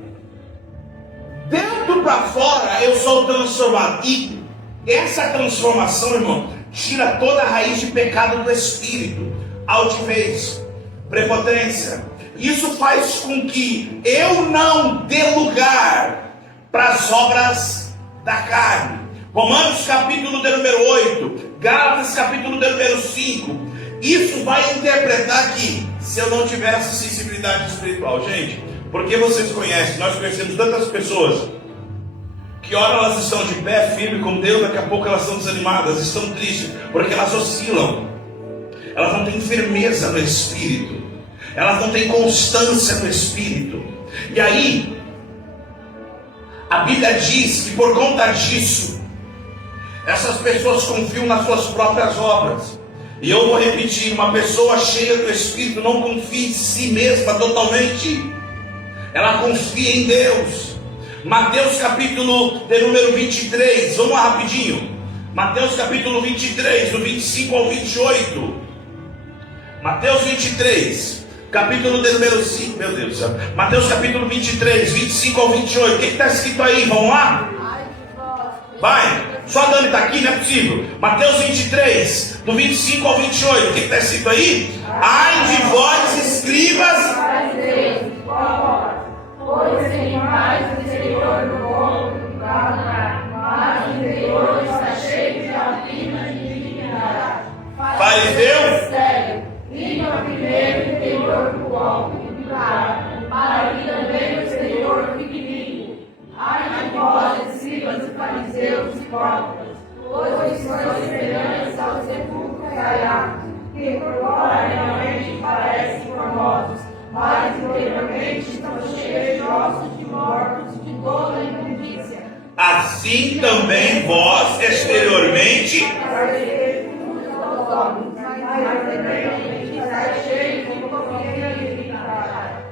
Dentro para fora eu sou transformado. E essa transformação, irmão, tira toda a raiz de pecado do espírito, altivez, prepotência. Isso faz com que eu não dê lugar para as obras da carne. Romanos capítulo de número 8, Gálatas capítulo de número 5. Isso vai interpretar que se eu não tiver essa sensibilidade espiritual, gente, porque vocês conhecem, nós conhecemos tantas pessoas que ora elas estão de pé firme com Deus, daqui a pouco elas estão desanimadas, estão tristes, porque elas oscilam, elas não têm firmeza no espírito. Elas não têm constância no espírito. E aí a Bíblia diz que por conta disso essas pessoas confiam nas suas próprias obras. E eu vou repetir: uma pessoa cheia do espírito não confia em si mesma totalmente, ela confia em Deus. Mateus capítulo de número 23, vamos lá rapidinho. Mateus capítulo 23, do 25 ao 28. Mateus 23, capítulo de número 5, meu Deus do céu. Mateus capítulo 23, 25 ao 28. O que está escrito aí? Vamos lá? Vai. Só a Dani está aqui, não é possível. Mateus 23, do 25 ao 28. O que está escrito aí? Ai de vós, escribas, pois em mais o exterior do homem do mas o interior está cheio de rapina e de iniquidade. Fariseu, Sério, limpa primeiro o interior do homem e do carne, para que também o exterior fique limpo. Ai de vós, escribas e fariseus hipócritas, pois sois semelhantes aos sepulcros caiados, que por fora realmente parecem formosos, mas interiormente estão cheios de ossos de mortos, de toda imundícia. assim também vós exteriormente.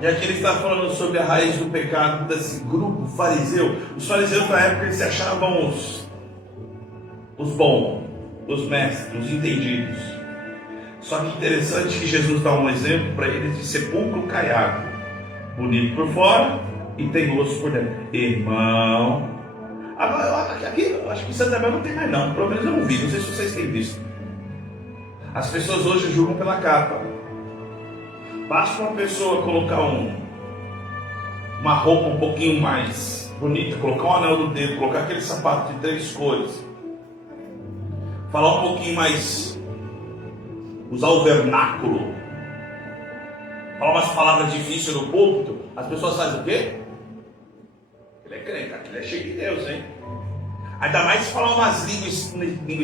E aqui ele está falando sobre a raiz do pecado desse grupo fariseu. Os fariseus na época eles se achavam os bons. os mestres, os entendidos. Só que interessante que Jesus dá um exemplo para eles de sepulcro caiado, bonito por fora e teimoso por dentro. Irmão, agora aqui eu acho que em Santa Isabel não tem mais não, pelo menos eu não vi, não sei se vocês têm visto. As pessoas hoje julgam pela capa. Basta uma pessoa colocar uma roupa um pouquinho mais bonita, colocar um anel no dedo, colocar aquele sapato de 3 cores, falar um pouquinho mais, usar o vernáculo, falar umas palavras difíceis no púlpito, as pessoas fazem o quê? Ele é crente, ele é cheio de Deus, hein? Ainda mais se falar umas línguas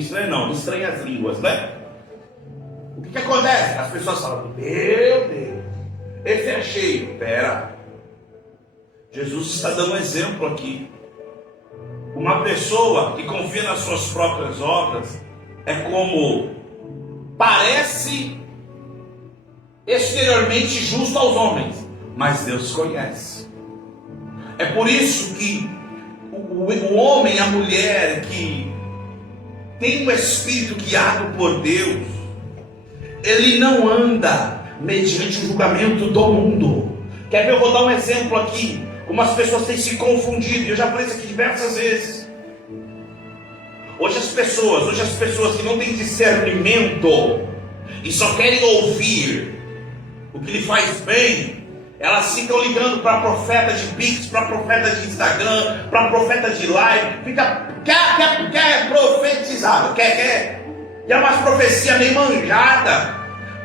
estranhas, não, estranhas línguas, né? O que acontece? As pessoas falam, meu Deus, esse é cheio. Pera, Jesus está dando um exemplo aqui. Uma pessoa que confia nas suas próprias obras é como parece exteriormente justo aos homens, mas Deus conhece. É por isso que o homem, a mulher que tem um espírito guiado por Deus, ele não anda mediante o julgamento do mundo. Quer ver? Eu vou dar um exemplo aqui. Como as pessoas têm se confundido. Eu já falei isso aqui diversas vezes. Hoje as pessoas que não têm discernimento e só querem ouvir o que lhe faz bem, elas ficam ligando para profeta de Pix, para profeta de Instagram, para profeta de live, quer profetizar, quer umas profecias meio manjada.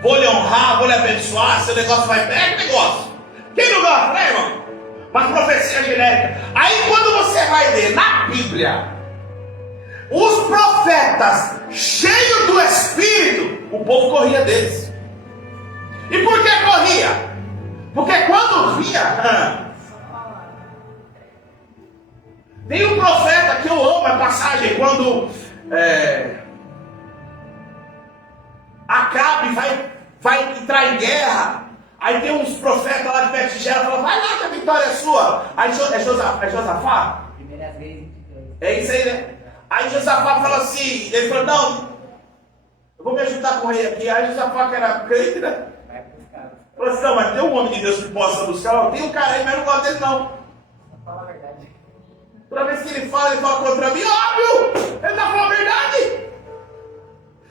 Vou lhe honrar, vou lhe abençoar, seu negócio vai bem, que negócio. Quem não gosta, né, irmão? Uma profecia genérica. Aí quando você vai ler na Bíblia os profetas cheios do Espírito, o povo corria deles. E por que corria? Porque quando via, tem um profeta que eu amo a passagem, quando Acabe vai entrar em guerra. Aí tem uns profetas lá de Betigela, falam, vai lá que a vitória é sua. Aí é Josafá? Primeiras vezes. É isso aí, né? Aí Josafá fala assim, ele falou, não, eu vou me ajudar com o rei aqui. Aí Josafá, que era crente, né? Vai buscar. Falou assim, não, mas tem um homem de Deus que possa buscar. Não, tem um cara aí, mas eu não gosto dele não. Fala a verdade. Toda vez que ele fala contra mim, óbvio, ele está falando a verdade.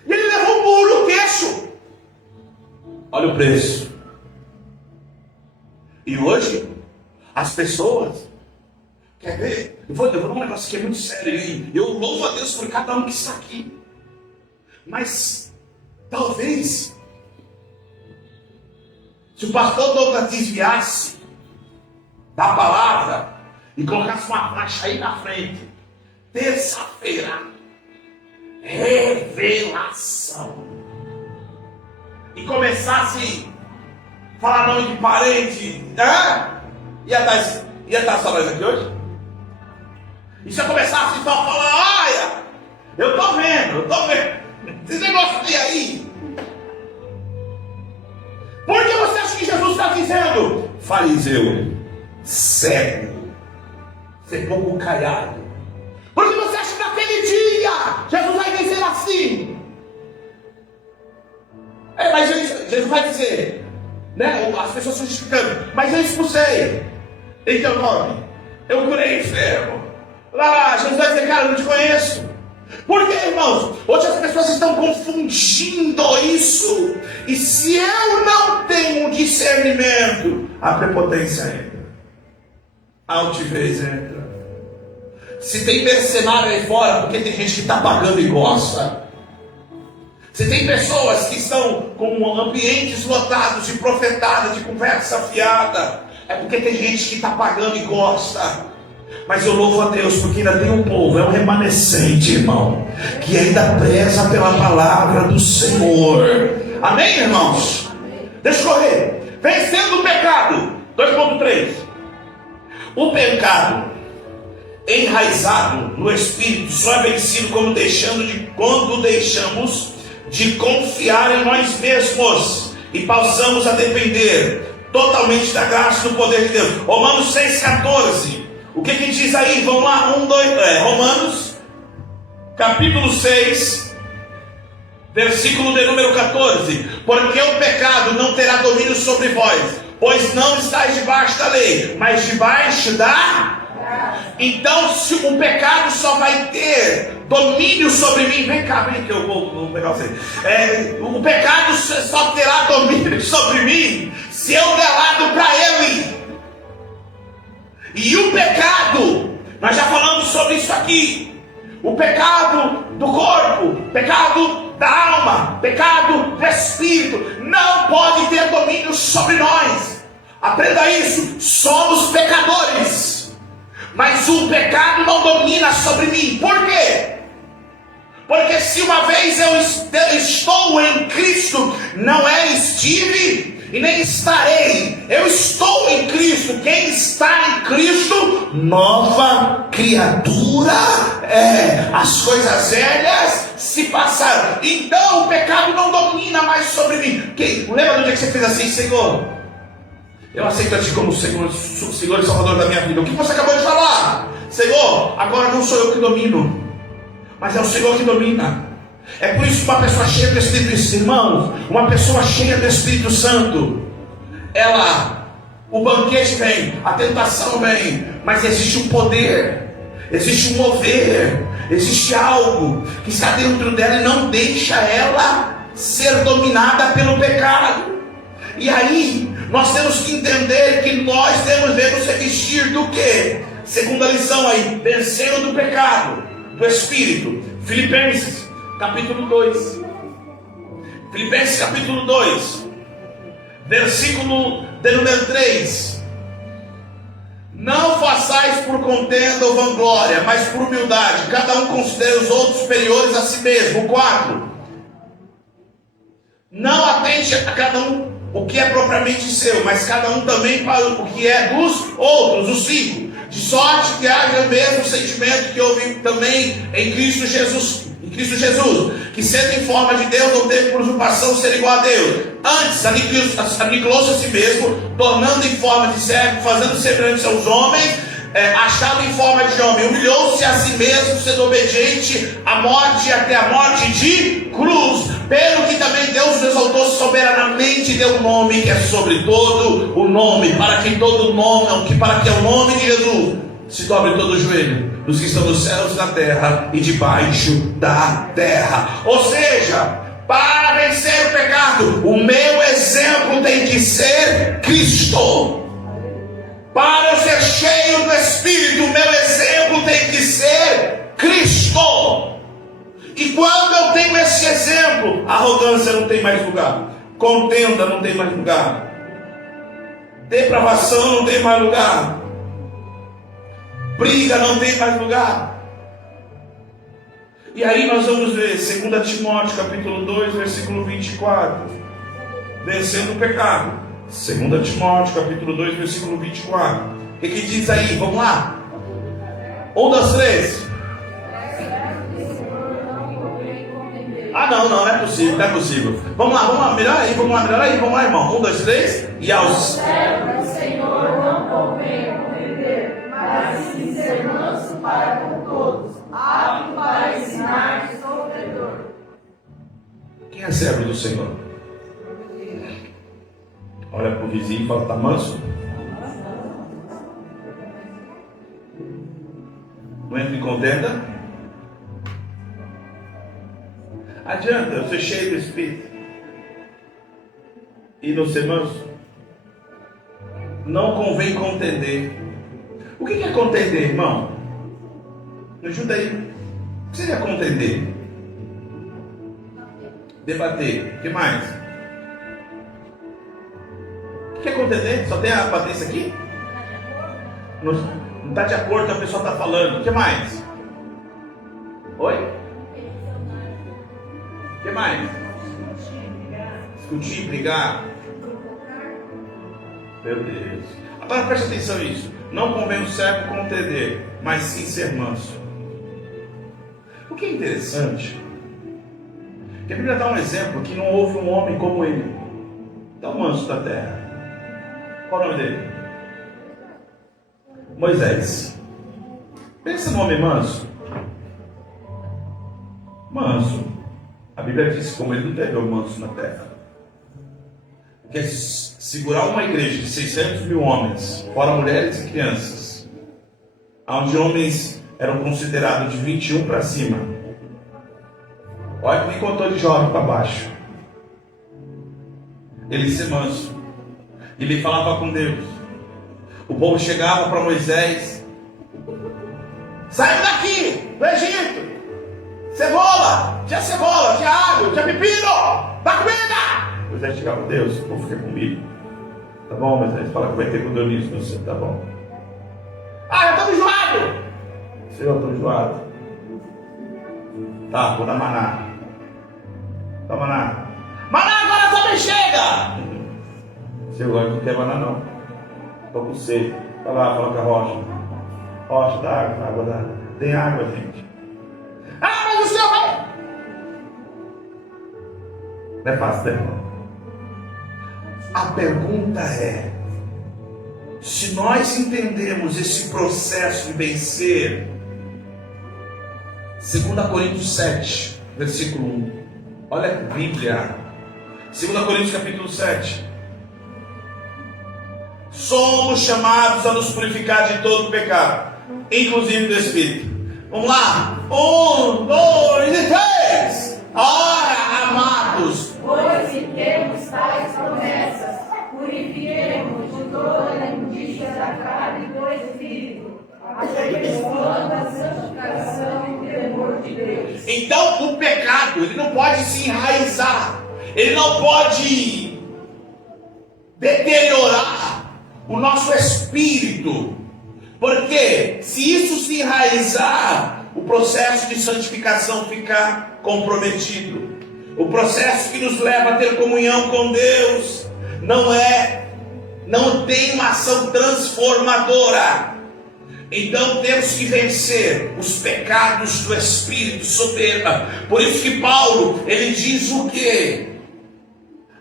E ele levou um muro no queixo. Olha o preço. E hoje, as pessoas, quer ver? Eu vou dar um negócio que é muito sério. E eu louvo a Deus por cada um que está aqui. Mas, talvez, se o pastor Douglas desviasse da palavra e colocasse uma faixa aí na frente, terça-feira, revelação, e começasse a falar nome de parente, ia dar só nós aqui hoje? E se eu começasse só a falar, olha, eu tô vendo, esse negócio aí. Por que você acha que Jesus está dizendo, fariseu, cego, sepulcro caiado? Porque você acha que naquele dia Jesus vai dizer assim? Mas Jesus vai dizer, né? As pessoas estão justificando, mas eu expulsei em teu nome, eu curei enfermo. Lá, Jesus vai dizer, cara, eu não te conheço. Por quê, irmãos? Hoje as pessoas estão confundindo isso. E se eu não tenho discernimento, a prepotência entra, a altivez entra. Se tem mercenário aí fora, porque tem gente que está pagando e gosta. Se tem pessoas que estão com ambientes lotados de profetada, de conversa fiada, é porque tem gente que está pagando e gosta. Mas eu louvo a Deus porque ainda tem um povo, é um remanescente, irmão, que ainda preza pela palavra do Senhor. Amém, irmãos? Deixa eu correr. Vencendo o pecado. 2.3. O pecado enraizado no Espírito só é vencido quando deixamos de confiar em nós mesmos e passamos a depender totalmente da graça e do poder de Deus. Romanos 6,14. O que diz aí? Vamos lá, Romanos capítulo 6, Versículo de número 14: porque o pecado não terá domínio sobre vós, pois não estáis debaixo da lei, mas debaixo da... Então, se o pecado só vai ter domínio sobre mim, vem cá, vem que eu vou pegar você. O pecado só terá domínio sobre mim se eu der lado para ele. E o pecado, nós já falamos sobre isso aqui, o pecado do corpo, pecado da alma, pecado do espírito, não pode ter domínio sobre nós. Aprenda isso, somos pecadores, mas o pecado não domina sobre mim. Por quê? Porque se uma vez eu estou em Cristo, não estive e nem estarei. Eu estou em Cristo. Quem está em Cristo, nova criatura é. As coisas velhas se passaram. Então o pecado não domina mais sobre mim. Lembra do dia que você fez assim: Senhor, eu aceito a Ti como Senhor e Salvador da minha vida. O que você acabou de falar? Senhor, agora não sou eu que domino, mas é o Senhor que domina. É por isso que uma pessoa cheia do Espírito Santo, irmãos, uma pessoa cheia do Espírito Santo, o banquete vem, a tentação vem, mas existe um poder, existe um mover, existe algo que está dentro dela e não deixa ela ser dominada pelo pecado. E aí, nós temos que entender que nós devemos revestir do quê? Segunda lição aí, vencendo do pecado, do Espírito. Filipenses capítulo 2. Filipenses capítulo 2, versículo de número 3. Não façais por contenda ou vanglória, mas por humildade. Cada um considere os outros superiores a si mesmo. 4. Não atente a cada um o que é propriamente seu, mas cada um também para o que é dos outros. O 5. De sorte que haja o mesmo sentimento que houve também em Cristo Jesus, que sendo em forma de Deus, não teve por usurpação ser igual a Deus. Antes aniquilou-se a si mesmo, tornando em forma de servo, fazendo semelhante aos homens, achado em forma de homem, humilhou-se a si mesmo, sendo obediente à morte, até a morte de cruz. Pelo que também Deus os exaltou soberanamente e deu um nome que é sobre todo o nome, para que todo nome, para que é o nome de Jesus se dobre todo o joelho dos que estão nos céus, na terra e debaixo da terra. Ou seja, para vencer o pecado, o meu exemplo tem que ser Cristo. Para eu ser cheio do Espírito, o meu exemplo tem que ser Cristo. E quando eu tenho esse exemplo, a arrogância não tem mais lugar, contenda não tem mais lugar, depravação não tem mais lugar, briga não tem mais lugar. E aí nós vamos ver 2 Timóteo capítulo 2, versículo 24. Vencendo o pecado. 2 Timóteo capítulo 2, versículo 24. O que diz aí? Vamos lá. 1, 2, 3. Não é possível, não é possível. Vamos lá, melhor aí, vamos lá, irmão. 1, 2, 3. E aos servos do Senhor não convém contender, mas sim ser manso para com todos, apto para ensinar, sofredor. Quem é servo do Senhor? Olha para o vizinho e fala: está manso? Não entra em contenda? Adianta eu ser cheio do Espírito e não ser manso? Não convém contender. O que é contender, irmão? Me ajuda aí. O que seria contender? Debater. O que mais? O que é contender? Só tem a Patrícia aqui? Não está de acordo com o que a pessoa está falando. O que mais? Oi? O que mais? Discutir, brigar. Meu Deus. Agora preste atenção nisso. Não convém o servo contender, mas sim ser manso. O que é interessante, que a Bíblia dá um exemplo que não houve um homem como ele, tão manso da terra. Qual o nome dele? Moisés. Pensa no homem manso. Manso. A Bíblia diz que como ele não teve manso na terra. Porque segurar uma igreja de 600 mil homens, fora mulheres e crianças, onde homens eram considerados de 21 para cima. Olha quem contou de jovem para baixo. Ele ser manso. Ele falava com Deus. O povo chegava para Moisés: saiu daqui do Egito. Cebola, tinha água, tinha pepino, dá comida. Moisés chegava: Deus, o povo quer comigo. Tá bom, Moisés, fala que vai ter com nisso, você, tá bom. Eu estou enjoado. Senhor, eu estou enjoado. Tá, vou dar maná. Dá maná. Maná agora também chega. Senhor, eu não quero maná não. Estou com sede. Vai lá, fala com a rocha. Rocha, dá água, dá. Tem água, gente. Mas o Senhor vai. Não é fácil, né, irmão? A pergunta é: se nós entendemos esse processo de vencer, 2 Coríntios 7, versículo 1. Olha a Bíblia. 2 Coríntios capítulo 7. Somos chamados a nos purificar de todo pecado, inclusive do Espírito. Vamos lá. 1, 2 e 3. Ora, amados, Pois se temos tais promessas, purifiquemos de toda a imundícia da carne e do espírito, aperfeiçoando a santificação e o temor de Deus. então o pecado, ele não pode se enraizar, ele não pode deteriorar o nosso espírito, porque se isso se enraizar, o processo de santificação fica comprometido. O processo que nos leva a ter comunhão com Deus não tem uma ação transformadora. Então temos que vencer os pecados do espírito, soberba. Por isso que Paulo, ele diz o quê?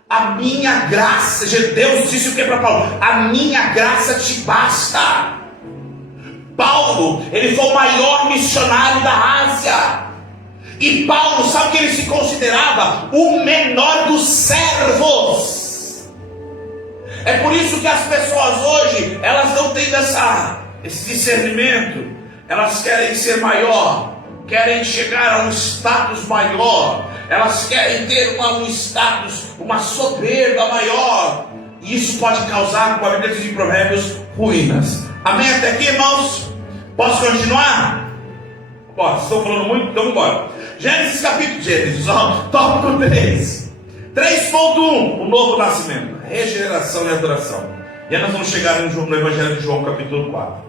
A minha graça, Deus disse o que para Paulo? A minha graça te basta. Paulo, ele foi o maior missionário da Ásia. E Paulo, sabe que ele se considerava o menor dos servos. É por isso que as pessoas hoje, elas não têm esse discernimento. Elas querem ser maior, querem chegar a um status maior, elas querem ter um status, uma soberba maior. E isso pode causar, como a Bíblia diz em Provérbios, ruínas. Amém até aqui, irmãos? Posso continuar? Posso, estou falando muito, então vamos embora. Gênesis, tópico 3. 3.1, o novo nascimento, regeneração e adoração. E aí nós vamos chegar no Evangelho de João, capítulo 4.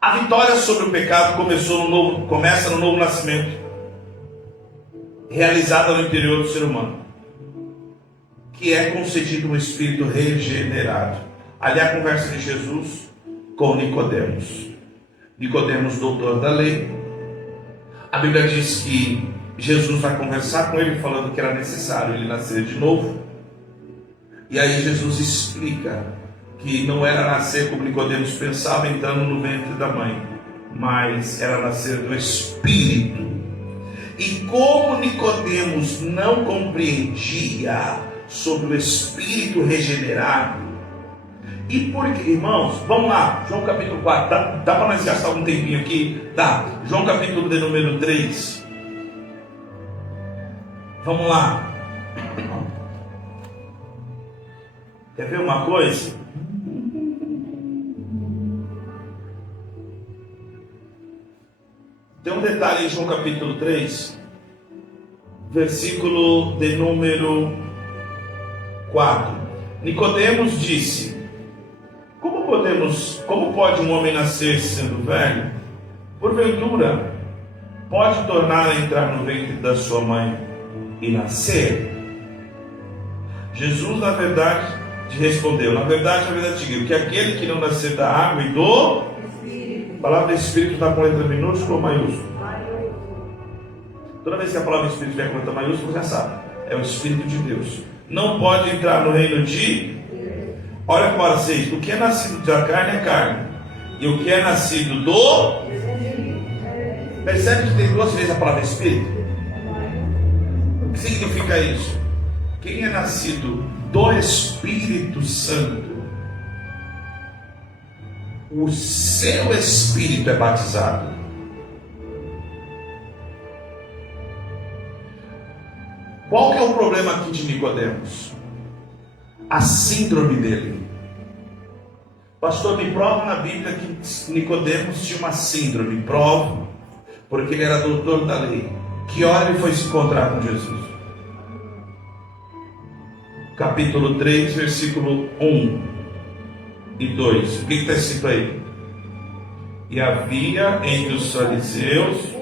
A vitória sobre o pecado começa no novo nascimento, realizada no interior do ser humano, que é concedido um espírito regenerado. Ali a conversa de Jesus com Nicodemos. Nicodemos, doutor da lei. A Bíblia diz que Jesus vai conversar com ele, falando que era necessário ele nascer de novo. E aí Jesus explica que não era nascer como Nicodemos pensava, entrando no ventre da mãe, mas era nascer do Espírito. E como Nicodemos não compreendia sobre o Espírito regenerado, e por que, irmãos, vamos lá, João capítulo 4, dá para nós gastar um tempinho aqui? Dá, João capítulo de número 3, vamos lá. Quer ver uma coisa? Tem um detalhe em João capítulo 3, versículo de número 4. Nicodemos disse: como pode um homem nascer sendo velho? Porventura, pode tornar a entrar no ventre da sua mãe e nascer? Jesus, na verdade, respondeu: na verdade te digo que aquele que não nascer da água e do Espírito. A palavra Espírito está com letra minúscula ou maiúscula? Toda vez que a palavra Espírito vier com letra maiúscula, você já sabe, é o Espírito de Deus. Não pode entrar no reino de... Olha para vocês, o que é nascido da carne é carne, e o que é nascido do... Percebe que tem duas vezes a palavra Espírito? que significa isso? Quem é nascido do Espírito Santo, o seu espírito é batizado. Qual que é o problema aqui de Nicodemos? A síndrome dele. Pastor, me prova na Bíblia que Nicodemos tinha uma síndrome. Prova, porque ele era doutor da lei. Que hora ele foi se encontrar com Jesus? Capítulo 3, versículo 1 e 2. O que está escrito aí? E havia entre os fariseus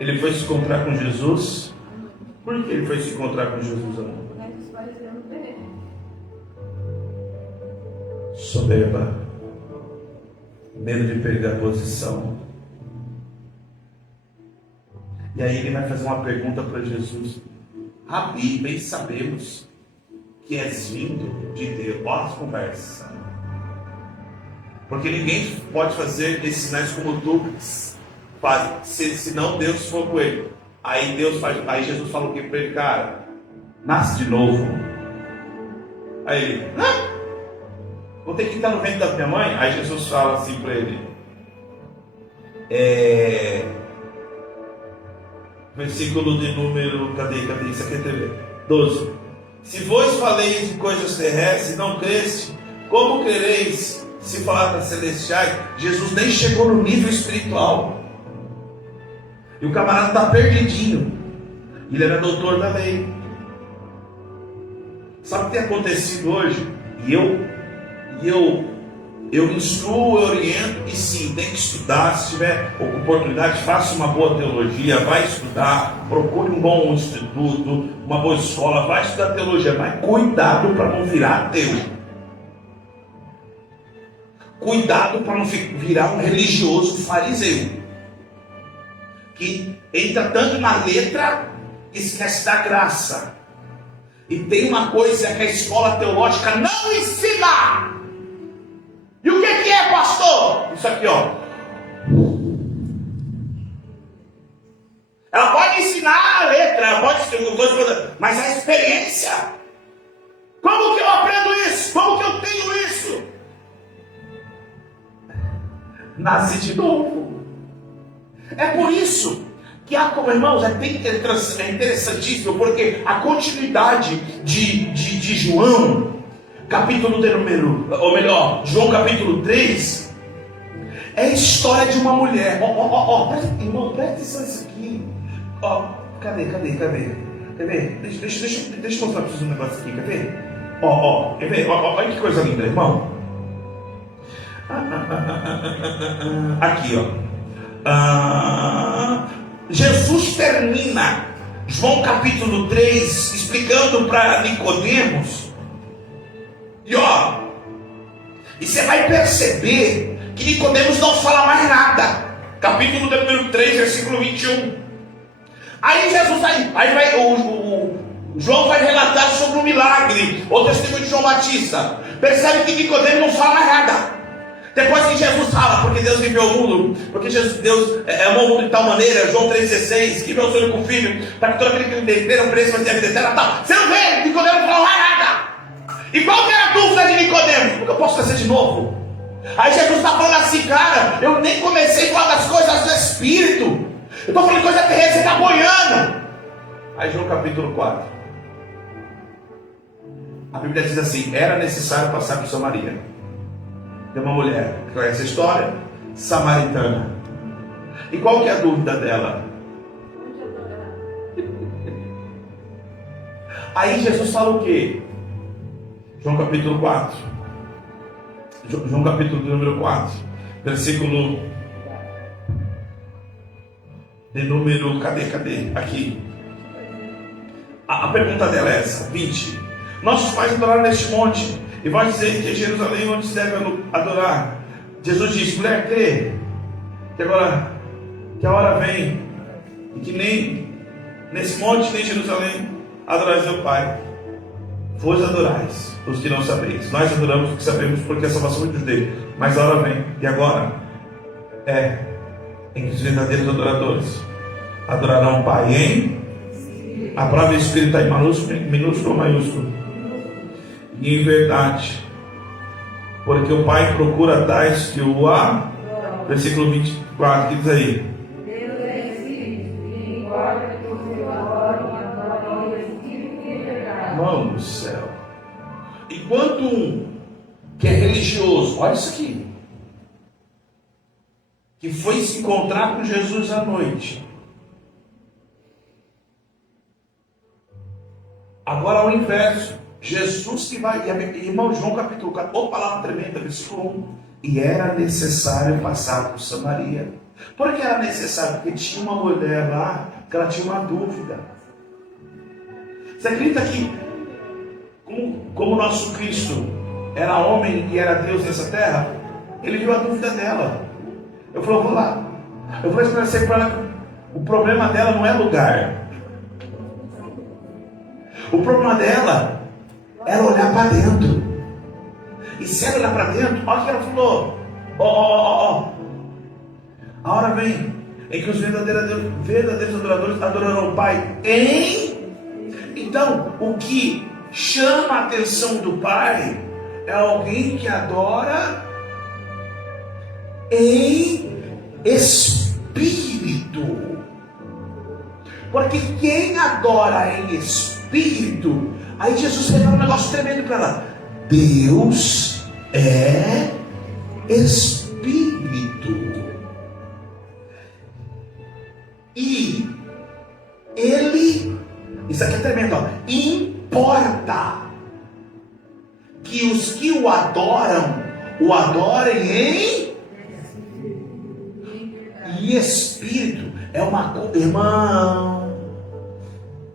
Ele foi se encontrar com Jesus. Por que ele foi se encontrar com Jesus, amor? Soberba, medo de perder a posição. E aí ele vai fazer uma pergunta para Jesus. Rabi, bem sabemos que és vindo de Deus. Olha as conversas. Porque ninguém pode fazer esses sinais como tu faz, se não Deus for com ele. Aí Jesus fala o que para ele? Cara, nasce de novo. Aí ele, vou ter que estar no ventre da minha mãe? Aí Jesus fala assim para ele, versículo de número, cadê, isso aqui é TV, 12. Se vós faleis de coisas terrestres e não creste, como crereis se falar das celestiais? Jesus nem chegou no nível espiritual. E o camarada está perdidinho. Ele era doutor da lei. Sabe o que tem acontecido hoje? E eu instruo, eu oriento, e sim, tem que estudar. Se tiver oportunidade, faça uma boa teologia, vai estudar, procure um bom instituto, uma boa escola, vai estudar teologia, mas cuidado para não virar ateu. Cuidado para não virar um religioso fariseu, que entra tanto na letra, esquece da graça. E tem uma coisa que a escola teológica não ensina. E o que é, pastor? Isso aqui, ó. Ela pode ensinar a letra, ela pode ensinar coisa, mas a experiência. Como que eu aprendo isso? Como que eu tenho isso? Nasce de novo. É por isso que há, como irmãos, é interessantíssimo, porque a continuidade de João, capítulo de número, ou melhor, João capítulo 3, é a história de uma mulher. Irmão, presta atenção nisso aqui. Cadê? Deixa eu mostrar para vocês um negócio aqui, quer ver? Quer ver? Olha que coisa linda, irmão. Aqui, ó. Jesus termina João capítulo 3 explicando para Nicodemos. E você vai perceber que Nicodemos não fala mais nada. Capítulo número 3, versículo 21. Aí Jesus o João vai relatar sobre o milagre, o testemunho de João Batista. Percebe que Nicodemos não fala mais nada. Depois que Jesus fala, porque Deus enviou o mundo, porque Deus amou o mundo de tal maneira, João 3,16, que enviou o seu único filho, para que todo aquele que entender o preço vai ter a vida eterna, tal. Você não vê, Nicodemos não fala mais nada. E qual que era a dúvida de Nicodemos? Como que eu posso nascer de novo? Aí Jesus está falando assim, cara, eu nem comecei a falar das coisas do Espírito. Eu estou falando de coisa terrena, você está boiando. Aí João capítulo 4. A Bíblia diz assim, era necessário passar por Samaria. Tem uma mulher que conhece a história, samaritana. E qual que é a dúvida dela? Aí Jesus fala o quê? João capítulo 4. João capítulo número 4. Versículo de número... Cadê? Aqui. A pergunta dela é essa, 20. Nossos pais adoraram neste monte, e vós dizer que é Jerusalém onde se deve adorar. Jesus disse, mulher, crê que agora, que a hora vem, e que nem nesse monte em Jerusalém, adorais ao Pai. Vós adorais os que não sabeis. Nós adoramos o que sabemos, porque a salvação é dos dele. Mas a hora vem, e agora é em que os verdadeiros adoradores adorarão o Pai em... A palavra Espírito está em minúsculo ou maiúsculo? E em verdade, porque o Pai procura tais que o a... Versículo 24, que diz aí? Deus é Espírito, e importa que os que o adorem o Espírito e verdade. Mão do céu. Enquanto um que é religioso, olha isso aqui, que foi se encontrar com Jesus à noite, agora ao inverso, Jesus que vai, irmão João capítulo 4, ô palavra tremenda, versículo 1, e era necessário passar por Samaria. Por que era necessário? Porque tinha uma mulher lá, que ela tinha uma dúvida. Você acredita que, como o nosso Cristo era homem e era Deus nessa terra, ele viu a dúvida dela. Eu falei, vou lá. Eu vou esclarecer para ela que o problema dela não é lugar. O problema dela era olhar para dentro. E se ela olhar para dentro, olha o que ela falou. A hora vem em que os verdadeiros adoradores adorarão o Pai em... Então, o que chama a atenção do Pai é alguém que adora em espírito. Porque quem adora em espírito, aí Jesus revela um negócio tremendo para ela. Deus é espírito. E ele, isso aqui é tremendo, ó, importa que os que o adorem em espírito. É uma coisa, irmão,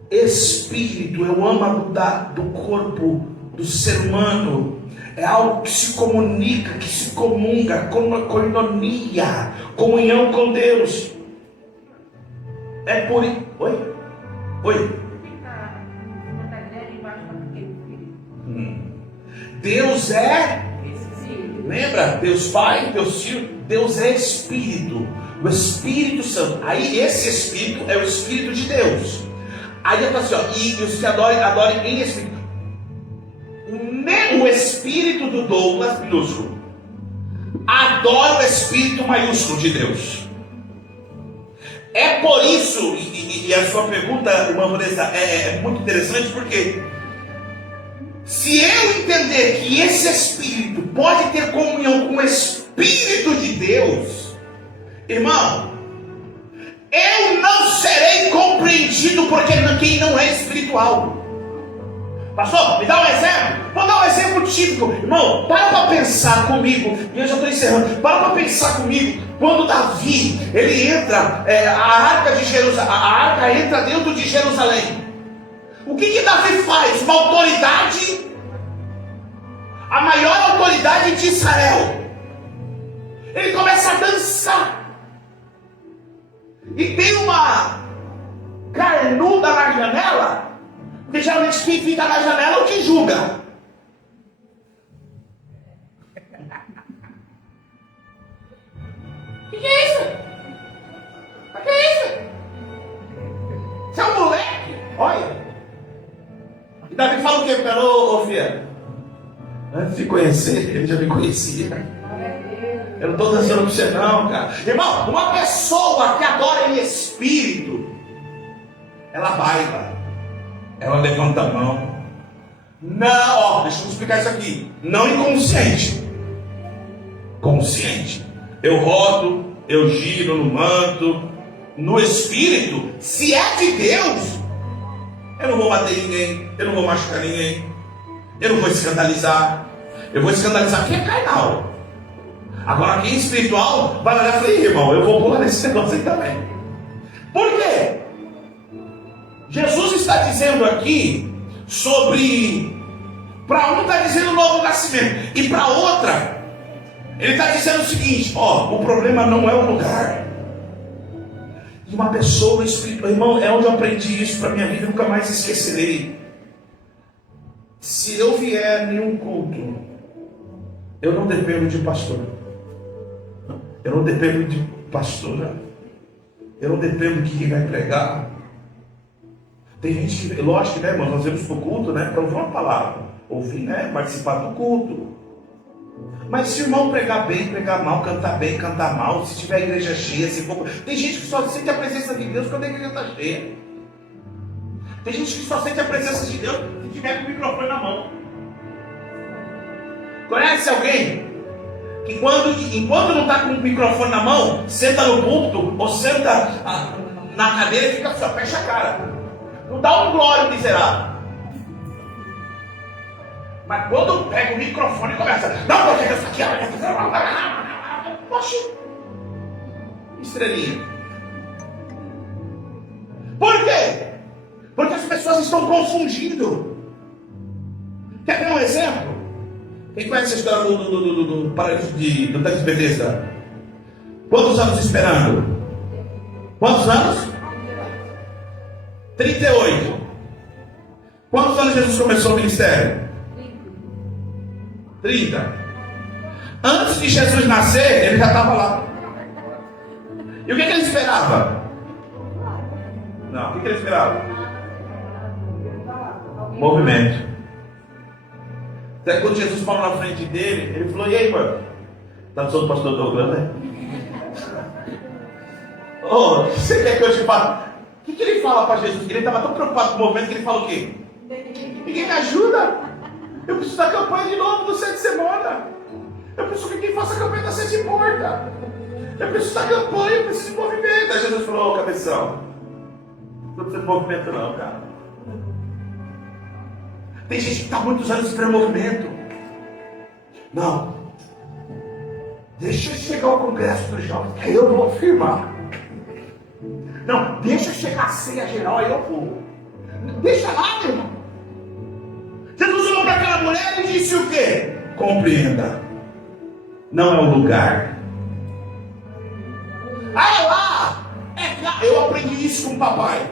espírito é o âmago do corpo do ser humano, é algo que se comunica, que se comunga, com uma koinonia, comunhão com Deus. É por isso. Oi. Deus é, lembra? Deus Pai, Deus Filho, Deus é Espírito, o Espírito Santo. Aí esse Espírito é o Espírito de Deus. Aí eu falo assim, ó, e os que adorem em Espírito. O Espírito do Douglas minúsculo adora o Espírito maiúsculo de Deus. É por isso, e a sua pergunta, irmã Vanessa, é muito interessante, porque se eu entender que esse Espírito pode ter comunhão com o Espírito de Deus, irmão, eu não serei compreendido por quem não é espiritual. Pastor, me dá um exemplo? Vou dar um exemplo típico. Irmão, para pensar comigo, e eu já estou encerrando, para pensar comigo, quando Davi, ele entra, a arca entra dentro de Jerusalém. O que Davi faz? Uma autoridade, a maior autoridade de Israel. Ele começa a dançar. E tem uma carnuda na janela, porque geralmente quem fica na janela é o que julga. Que é isso? Que é isso? Você é um moleque? Olha. E Davi fala o que para ô filha? Antes de conhecer, ele já me conhecia. Eu não estou dançando com você não, cara. Irmão, uma pessoa que adora em espírito, ela baila, ela levanta a mão. Não, ó, deixa eu explicar isso aqui. Não inconsciente. Consciente. Eu rodo, eu giro no manto. No espírito, se é de Deus, eu não vou bater ninguém, eu não vou machucar ninguém, eu não vou escandalizar. Eu vou escandalizar quem é carnal. Agora quem é espiritual vai olhar e falar, irmão, eu vou pular nesse negócio aí também. Por quê? Jesus está dizendo aqui sobre, para um está dizendo novo nascimento, e para outra ele está dizendo o seguinte, ó, o problema não é o lugar. de uma pessoa espiritual. Irmão, é onde eu aprendi isso para minha vida, eu nunca mais esquecerei. Se eu vier em um culto, eu não dependo de pastor. Eu não dependo de pastora. Eu não dependo de quem vai pregar. Tem gente que, lógico, né, irmão, nós vamos para o culto, né, para ouvir uma palavra. Ouvir, né, participar do culto. Mas se o irmão pregar bem, pregar mal, cantar mal, se tiver a igreja cheia, se for... Tem gente que só sente a presença de Deus quando a igreja está cheia. Tem gente que só sente a presença de Deus se tiver com o microfone na mão. Conhece alguém que enquanto não está com o microfone na mão, senta no púlpito ou senta na cadeira e fica só, fecha a cara. Não dá um glória miserável. Mas quando pega o microfone e começa, não, porque Deus aqui, poxa, estrelinha. Por quê? Porque as pessoas estão confundindo. Quer ver um exemplo? Quem conhece a história do paralítico do tanque de Bethesda? Quantos anos esperando? Quantos anos? 38. Quantos anos Jesus começou o ministério? 30. Antes de Jesus nascer, ele já estava lá. E o que ele esperava? Não, o que ele esperava? Movimento. Até quando Jesus falou na frente dele, ele falou: e aí, mano? Tá no som do pastor Douglas, né? Ô, você quer que eu te fale? O que ele fala para Jesus? Ele estava tão preocupado com o movimento que ele fala o quê? Ninguém me ajuda. Eu preciso da campanha de novo do 7 semana. Eu preciso que quem faça a campanha da 7 porta. Eu preciso da campanha, eu preciso de movimento. Aí Jesus falou: ô, cabeção, não precisa de movimento não, cara. Tem gente que está muitos anos esperando movimento. Não. Deixa eu chegar ao congresso dos jovens, que aí eu vou firmar. Não, deixa eu chegar a ceia geral, aí eu vou. Deixa lá, meu irmão. Jesus olhou para aquela mulher e disse o quê? Compreenda. Não é o lugar. Ah, lá! Eu aprendi isso com o papai.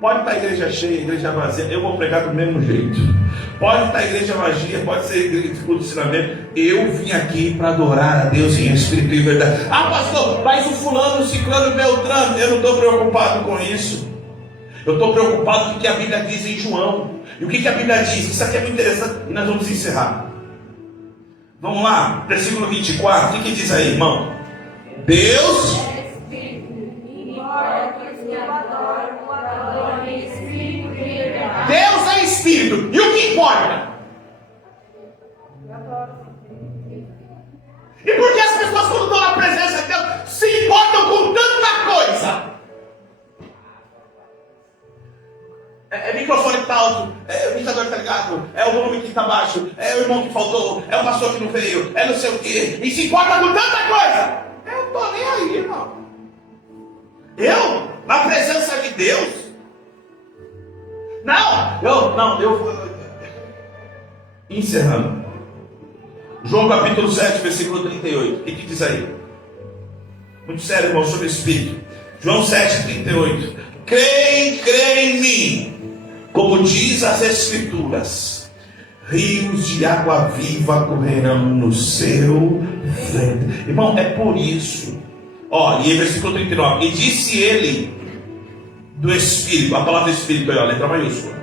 Pode estar a igreja cheia, a igreja vazia, eu vou pregar do mesmo jeito. Pode estar a igreja vazia, pode ser igreja de ensinamento. Eu vim aqui para adorar a Deus em espírito e verdade. Ah, pastor, mas o fulano, o ciclano, o beltrano, eu não estou preocupado com isso. Eu estou preocupado com o que a Bíblia diz em João. E o que a Bíblia diz? Isso aqui é muito interessante e nós vamos encerrar. Vamos lá, versículo 24. O que diz aí, irmão? Deus é Espírito, e embora aqueles que adoram, o adoram em Espírito e em verdade. Deus é Espírito. E o que importa? E por que as pessoas, quando estão na presença de Deus, se importam com tanta coisa? É microfone que está alto, é o imitador que está ligado, é o volume que está baixo, é o irmão que faltou, é o pastor que não veio, é não sei o quê. E se importa com tanta coisa? Eu não estou nem aí, irmão. Eu, na presença de Deus, eu vou. Encerrando. João capítulo 7, versículo 38. O que diz aí? Muito sério, irmão, sobre o Espírito. João 7, 38. Crê em mim, como diz as Escrituras, rios de água viva correrão no seu ventre. Irmão, é por isso. Ó, e aí versículo 39. E disse ele do Espírito, a palavra Espírito é a letra maiúscula,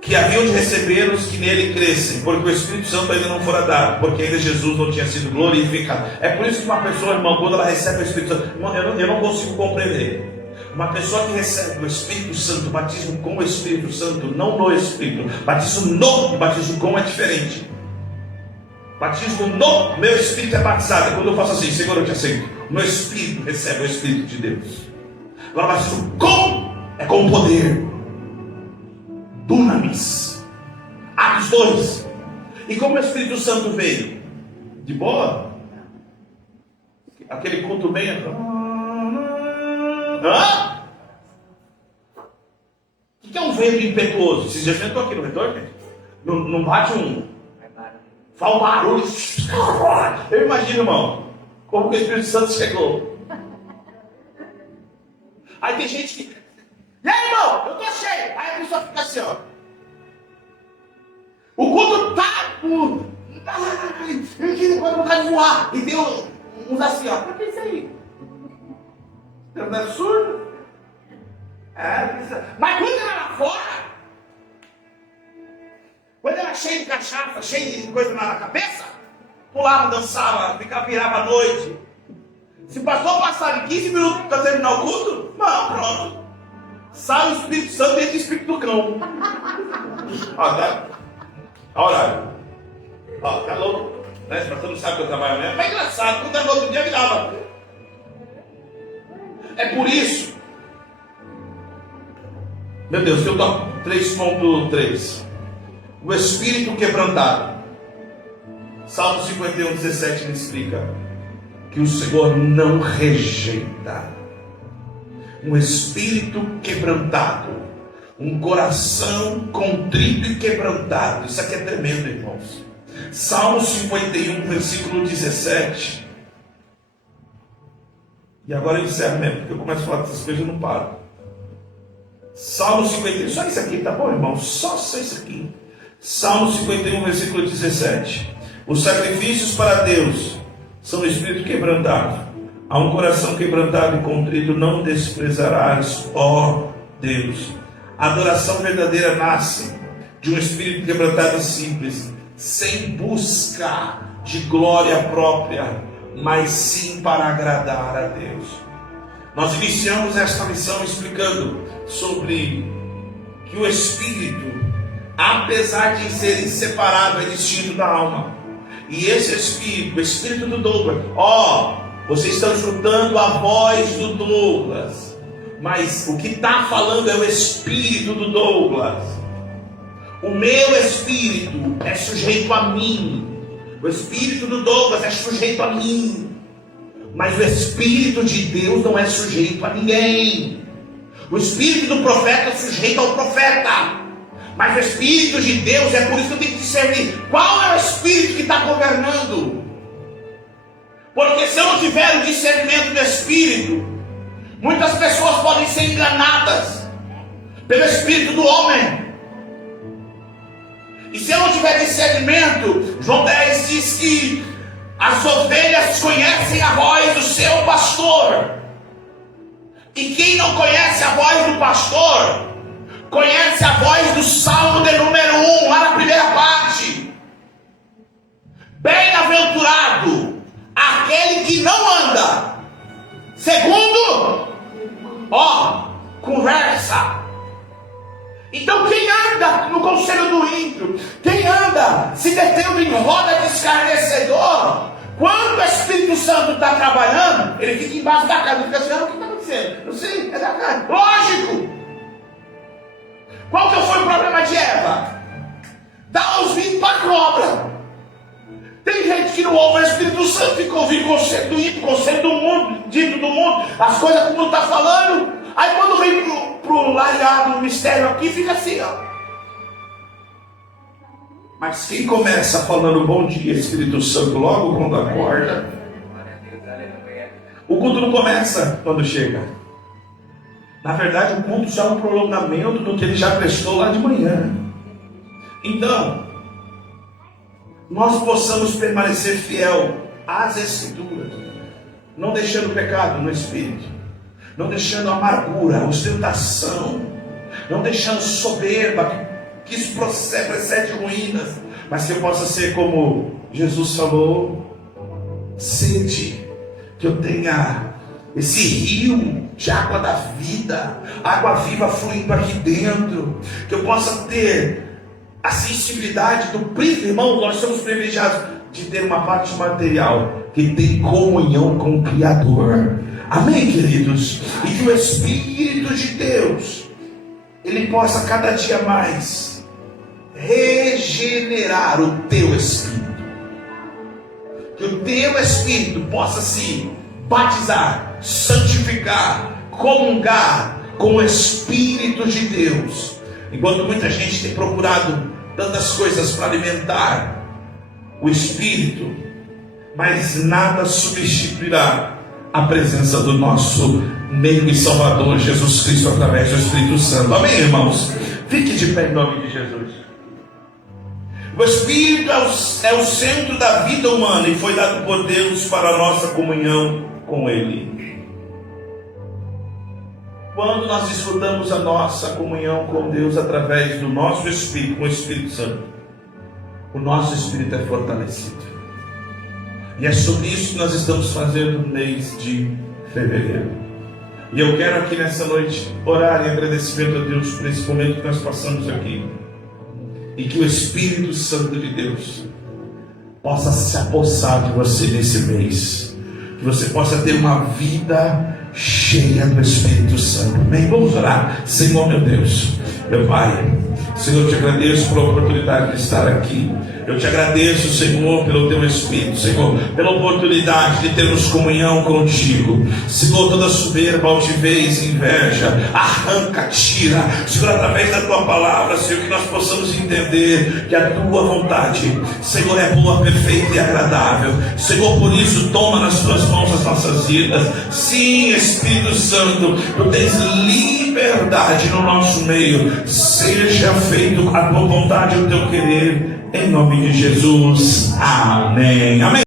que haviam de receber os que nele crescem, porque o Espírito Santo ainda não fora dado, porque ainda Jesus não tinha sido glorificado. É por isso que uma pessoa, irmão, quando ela recebe o Espírito Santo, irmão, eu não consigo compreender. Uma pessoa que recebe o Espírito Santo, batismo com o Espírito Santo, não no Espírito, batismo no e batismo com é diferente. Batismo no, meu Espírito é batizado. Quando eu faço assim: Senhor, eu te aceito, o meu Espírito recebe o Espírito de Deus. Agora, batismo com é com poder. Dunamis. Atos 2. E como o Espírito Santo veio? De boa? Aquele culto bem. Hã? O que é um vento impetuoso? Vocês já sentou aqui no retorno? Não bate um. Fala um barulho. Eu imagino, irmão, como que o Espírito Santo chegou. Aí tem gente que... E aí, irmão? Eu tô cheio. Aí a pessoa fica assim, ó. O culto tá... Eu queria vontade de voar. E tem uns assim, ó. Pra que isso aí? Não é surdo? Mas quando era lá fora, quando era cheio de cachaça, cheio de coisa na cabeça, pulava, dançava, virava à noite. Se passaram 15 minutos para terminar o culto, não, pronto. Sai o Espírito Santo dentro do Espírito do cão. Ó, tá? Olha o horário. Ó, tá louco. Né? Se você não sabe que eu trabalho mesmo, mas é engraçado, quando era no outro dia virava. É por isso. Meu Deus, eu toco 3.3. O espírito quebrantado. Salmo 51, 17 me explica que o Senhor não rejeita um espírito quebrantado, um coração contrito e quebrantado. Isso aqui é tremendo, irmãos. Salmo 51, versículo 17. E agora eu encerro mesmo, porque eu começo a falar dessas coisas e não paro. Salmo 51, só isso aqui, tá bom, irmão? Só isso aqui. Salmo 51, versículo 17. Os sacrifícios para Deus são o espírito quebrantado. A um coração quebrantado e contrito não desprezarás, ó Deus. A adoração verdadeira nasce de um espírito quebrantado e simples, sem busca de glória própria, mas sim para agradar a Deus. Nós iniciamos esta lição explicando sobre que o espírito, apesar de ser inseparável, é distinto da alma. E esse espírito, o espírito do Douglas, vocês estão escutando a voz do Douglas, mas o que está falando é o espírito do Douglas. O meu espírito é sujeito a mim. O espírito do Douglas é sujeito a mim. Mas o espírito de Deus não é sujeito a ninguém. O espírito do profeta é sujeito ao profeta. Mas o espírito de Deus, é por isso que eu tenho que discernir qual é o espírito que está governando. Porque se eu não tiver o discernimento do espírito, muitas pessoas podem ser enganadas pelo espírito do homem. E se eu não tiver discernimento, João 10 diz que as ovelhas conhecem a voz do seu pastor. E quem não conhece a voz do pastor, conhece a voz do Salmo de número 1, lá na primeira parte. Bem-aventurado aquele que não anda segundo, conversa. Então quem anda no conselho do ímpio, quem anda se detendo em roda de escarnecedor, quando o Espírito Santo está trabalhando, ele fica embaixo da casa, fica assim, o que está acontecendo? Não sei, é da casa. Lógico! Qual que foi o problema de Eva? Dá os vinhos para a cobra. Tem gente que não ouve o Espírito Santo, fica ouvindo o conselho do ímpio, conselho do mundo, dito do mundo, as coisas que o mundo está falando. Aí quando vem pro largado, o mistério aqui, fica assim, Mas quem começa falando bom dia, Espírito Santo, logo quando acorda, o culto não começa quando chega. Na verdade, o culto já é um prolongamento do que ele já prestou lá de manhã. Então, nós possamos permanecer fiel às Escrituras, não deixando o pecado no Espírito, não deixando a amargura, a ostentação, não deixando soberba, que isso precede ruínas, mas que eu possa ser como Jesus falou, sede, que eu tenha esse rio de água da vida, água viva fluindo aqui dentro, que eu possa ter a sensibilidade do príncipe. Irmão, nós somos privilegiados de ter uma parte material que tem comunhão com o Criador. Amém, queridos? E que o Espírito de Deus, ele possa cada dia mais regenerar o teu espírito. Que o teu espírito possa se batizar, santificar, comungar com o Espírito de Deus. Enquanto muita gente tem procurado tantas coisas para alimentar o Espírito, mas nada substituirá a presença do nosso meio e Salvador Jesus Cristo através do Espírito Santo. Amém, irmãos? Fique de pé em nome de Jesus. O Espírito é o centro da vida humana e foi dado por Deus para a nossa comunhão com Ele. Quando nós desfrutamos a nossa comunhão com Deus através do nosso Espírito, com o Espírito Santo, o nosso Espírito é fortalecido. E é sobre isso que nós estamos fazendo no mês de fevereiro. E eu quero aqui nessa noite orar em agradecimento a Deus por esse momento que nós passamos aqui. E que o Espírito Santo de Deus possa se apossar de você nesse mês. Que você possa ter uma vida cheia do Espírito Santo. Amém? Vamos orar. Senhor meu Deus, meu Pai, Senhor, eu te agradeço pela oportunidade de estar aqui. Eu te agradeço, Senhor, pelo teu Espírito, Senhor, pela oportunidade de termos comunhão contigo. Senhor, toda soberba, altivez, inveja, arranca, tira, Senhor, através da tua palavra, Senhor, que nós possamos entender que a tua vontade, Senhor, é boa, perfeita e agradável. Senhor, por isso, toma nas tuas mãos as nossas vidas. Sim, Espírito Santo, tu tens liberdade no nosso meio. Seja feito a tua vontade e o teu querer. Em nome de Jesus. Amém. Amém.